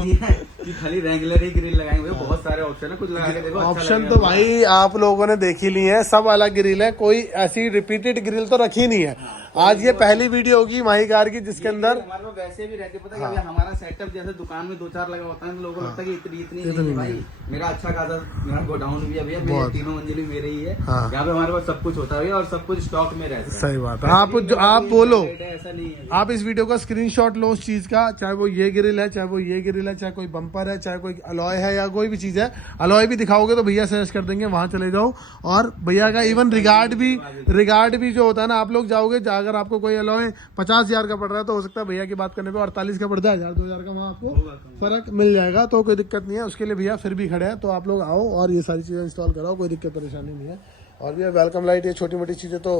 कि खाली रेगुलर ही ग्रिल लगाएंगे भैया, बहुत सारे ऑप्शन है, कुछ लगा के देखो अच्छा ऑप्शन लगेगा। तो भाई आप लोगों ने देख ही ली है, सब अलग ग्रिल है, कोई ऐसी रिपीटेड ग्रिल तो रखी नहीं है। आज ये पहली वीडियो होगी माही कार की जिसके अंदर हमारे पास वैसे भी रहते, पता है कि हमारा सेटअप जैसे दुकान में 2-4 लगा होता है तो लोगों को लगता है कि इतनी नहीं है भाई। मेरा अच्छा खासा मेरा गोडाउन भी है भैया, मेरे 3 मंजिली मेरे ही है, यहाँ पे हमारे पास सब कुछ होता है और सब कुछ स्टॉक में रहता है। सही बात है। आप बोलो, ऐसा नहीं है। आप इस वीडियो का स्क्रीनशॉट लो उस चीज का, चाहे वो ये ग्रिल है, चाहे वो ये ग्रिल है, चाहे कोई बम्पर है, चाहे कोई अलॉय है या कोई भी चीज है। अलॉय भी दिखाओगे तो भैया सजेस्ट कर देंगे, वहां चले जाओ। और भैया का इवन रिगार्ड भी जो होता है ना, आप लोग जाओगे, अगर आपको कोई अलॉय 50,000 का पड़ रहा है तो हो सकता है भैया की बात करने पे 48 का पड़ता है, 1,000-2,000 का वहाँ आपको फर्क मिल जाएगा। तो कोई दिक्कत नहीं है, उसके लिए भैया फिर भी खड़े हैं। तो आप लोग आओ और ये सारी चीजें इंस्टॉल कराओ, कोई दिक्कत परेशानी नहीं है। और भैया वेलकम लाइट, ये छोटी मोटी चीजें तो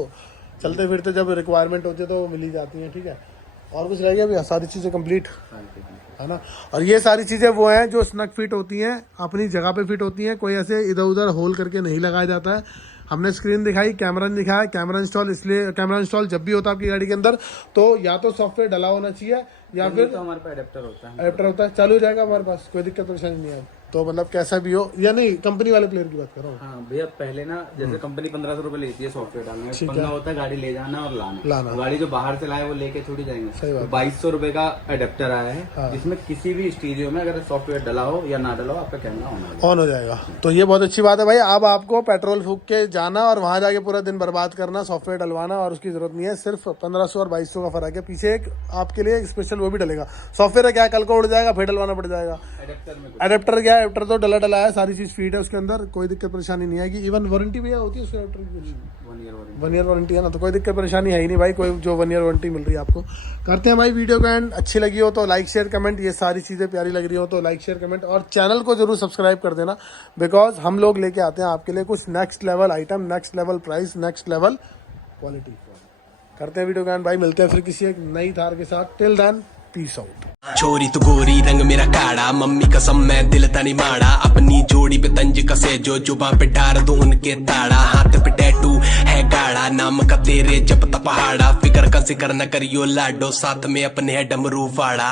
चलते फिरते जब रिक्वायरमेंट होती है तो मिल ही जाती है। ठीक है, और कुछ रह गया भैया? सारी चीजें कंप्लीट है ना। और ये सारी चीजें वो हैं जो स्नग फिट होती हैं, अपनी जगह पे फिट होती हैं, कोई ऐसे इधर उधर होल करके नहीं लगाया जाता है। हमने स्क्रीन दिखाई, कैमरा दिखाया, कैमरा इंस्टॉल, इसलिए कैमरा इंस्टॉल जब भी होता है आपकी गाड़ी के अंदर तो या तो सॉफ्टवेयर डला होना चाहिए या फिर तो हमारे पास एडेप्टर होता है, चालू हो जाएगा हमारे पास, कोई दिक्कत परेशानी नहीं है। तो मतलब कैसा भी हो, या नहीं कंपनी वाले प्लेयर की बात कर रहा हूँ। हाँ भैया, पहले ना जैसे कंपनी 1500 रुपए लेती है सॉफ्टवेयर डालने में, पंगा होता है गाड़ी ले जाना और लाना। गाड़ी जो बाहर से लाए वो लेके छोड़ी जाएंगे। सही बात। 2200 रुपए का अडेप्टर आया है, जिसमें किसी भी स्टीरियो में अगर सॉफ्टवेयर डला हो या ना डला हो आपका कैमरा ऑन हो जाएगा। तो ये बहुत अच्छी बात है भाई। अब आपको पेट्रोल फूक के जाना और वहां जाके पूरा दिन बर्बाद करना, सॉफ्टवेयर डलवाना और उसकी जरूरत नहीं है। सिर्फ 1500 और 2200 का फर्क है। पीछे एक आपके लिए स्पेशल वो भी डलेगा सॉफ्टवेयर, क्या कल को उड़ जाएगा फिर डलवाना पड़ जाएगा। एडेप्टर क्या है, एडेप्टर तो डला है, सारी चीज फीड है उसके अंदर, कोई दिक्कत परेशानी नहीं आएगी। इवन वारंटी भी होती है उसके एडेप्टर की, 1 ईयर वारंटी है ना, तो कोई दिक्कत परेशानी है ही नहीं भाई। कोई जो 1 ईयर वारंटी मिल रही है आपको। करते हैं भाई वीडियो का एंड, अच्छी लगी हो तो लाइक शेयर कमेंट, ये सारी चीजें प्यारी लग रही हो तो लाइक शेयर कमेंट, और चैनल को जरूर सब्सक्राइब कर देना, बिकॉज हम लोग लेके आते हैं आपके लिए कुछ next level item, next level price, next level quality. करते हैं वीडियो का एंड भाई, मिलते हैं फिर किसी एक नई थार के साथ। Till then peace out. छोरी तो गोरी रंग मेरा काड़ा, मम्मी कसम मैं दिल तनी माड़ा, अपनी जोड़ी पे तंज कसे जो जुबां पे डार दो उनके ताड़ा, हाथ पे टैटू है गाड़ा, नाम का तेरे जब पहाड़ा, फिकर का जिक्र न करियो लाडो, साथ में अपने है डमरू फाड़ा।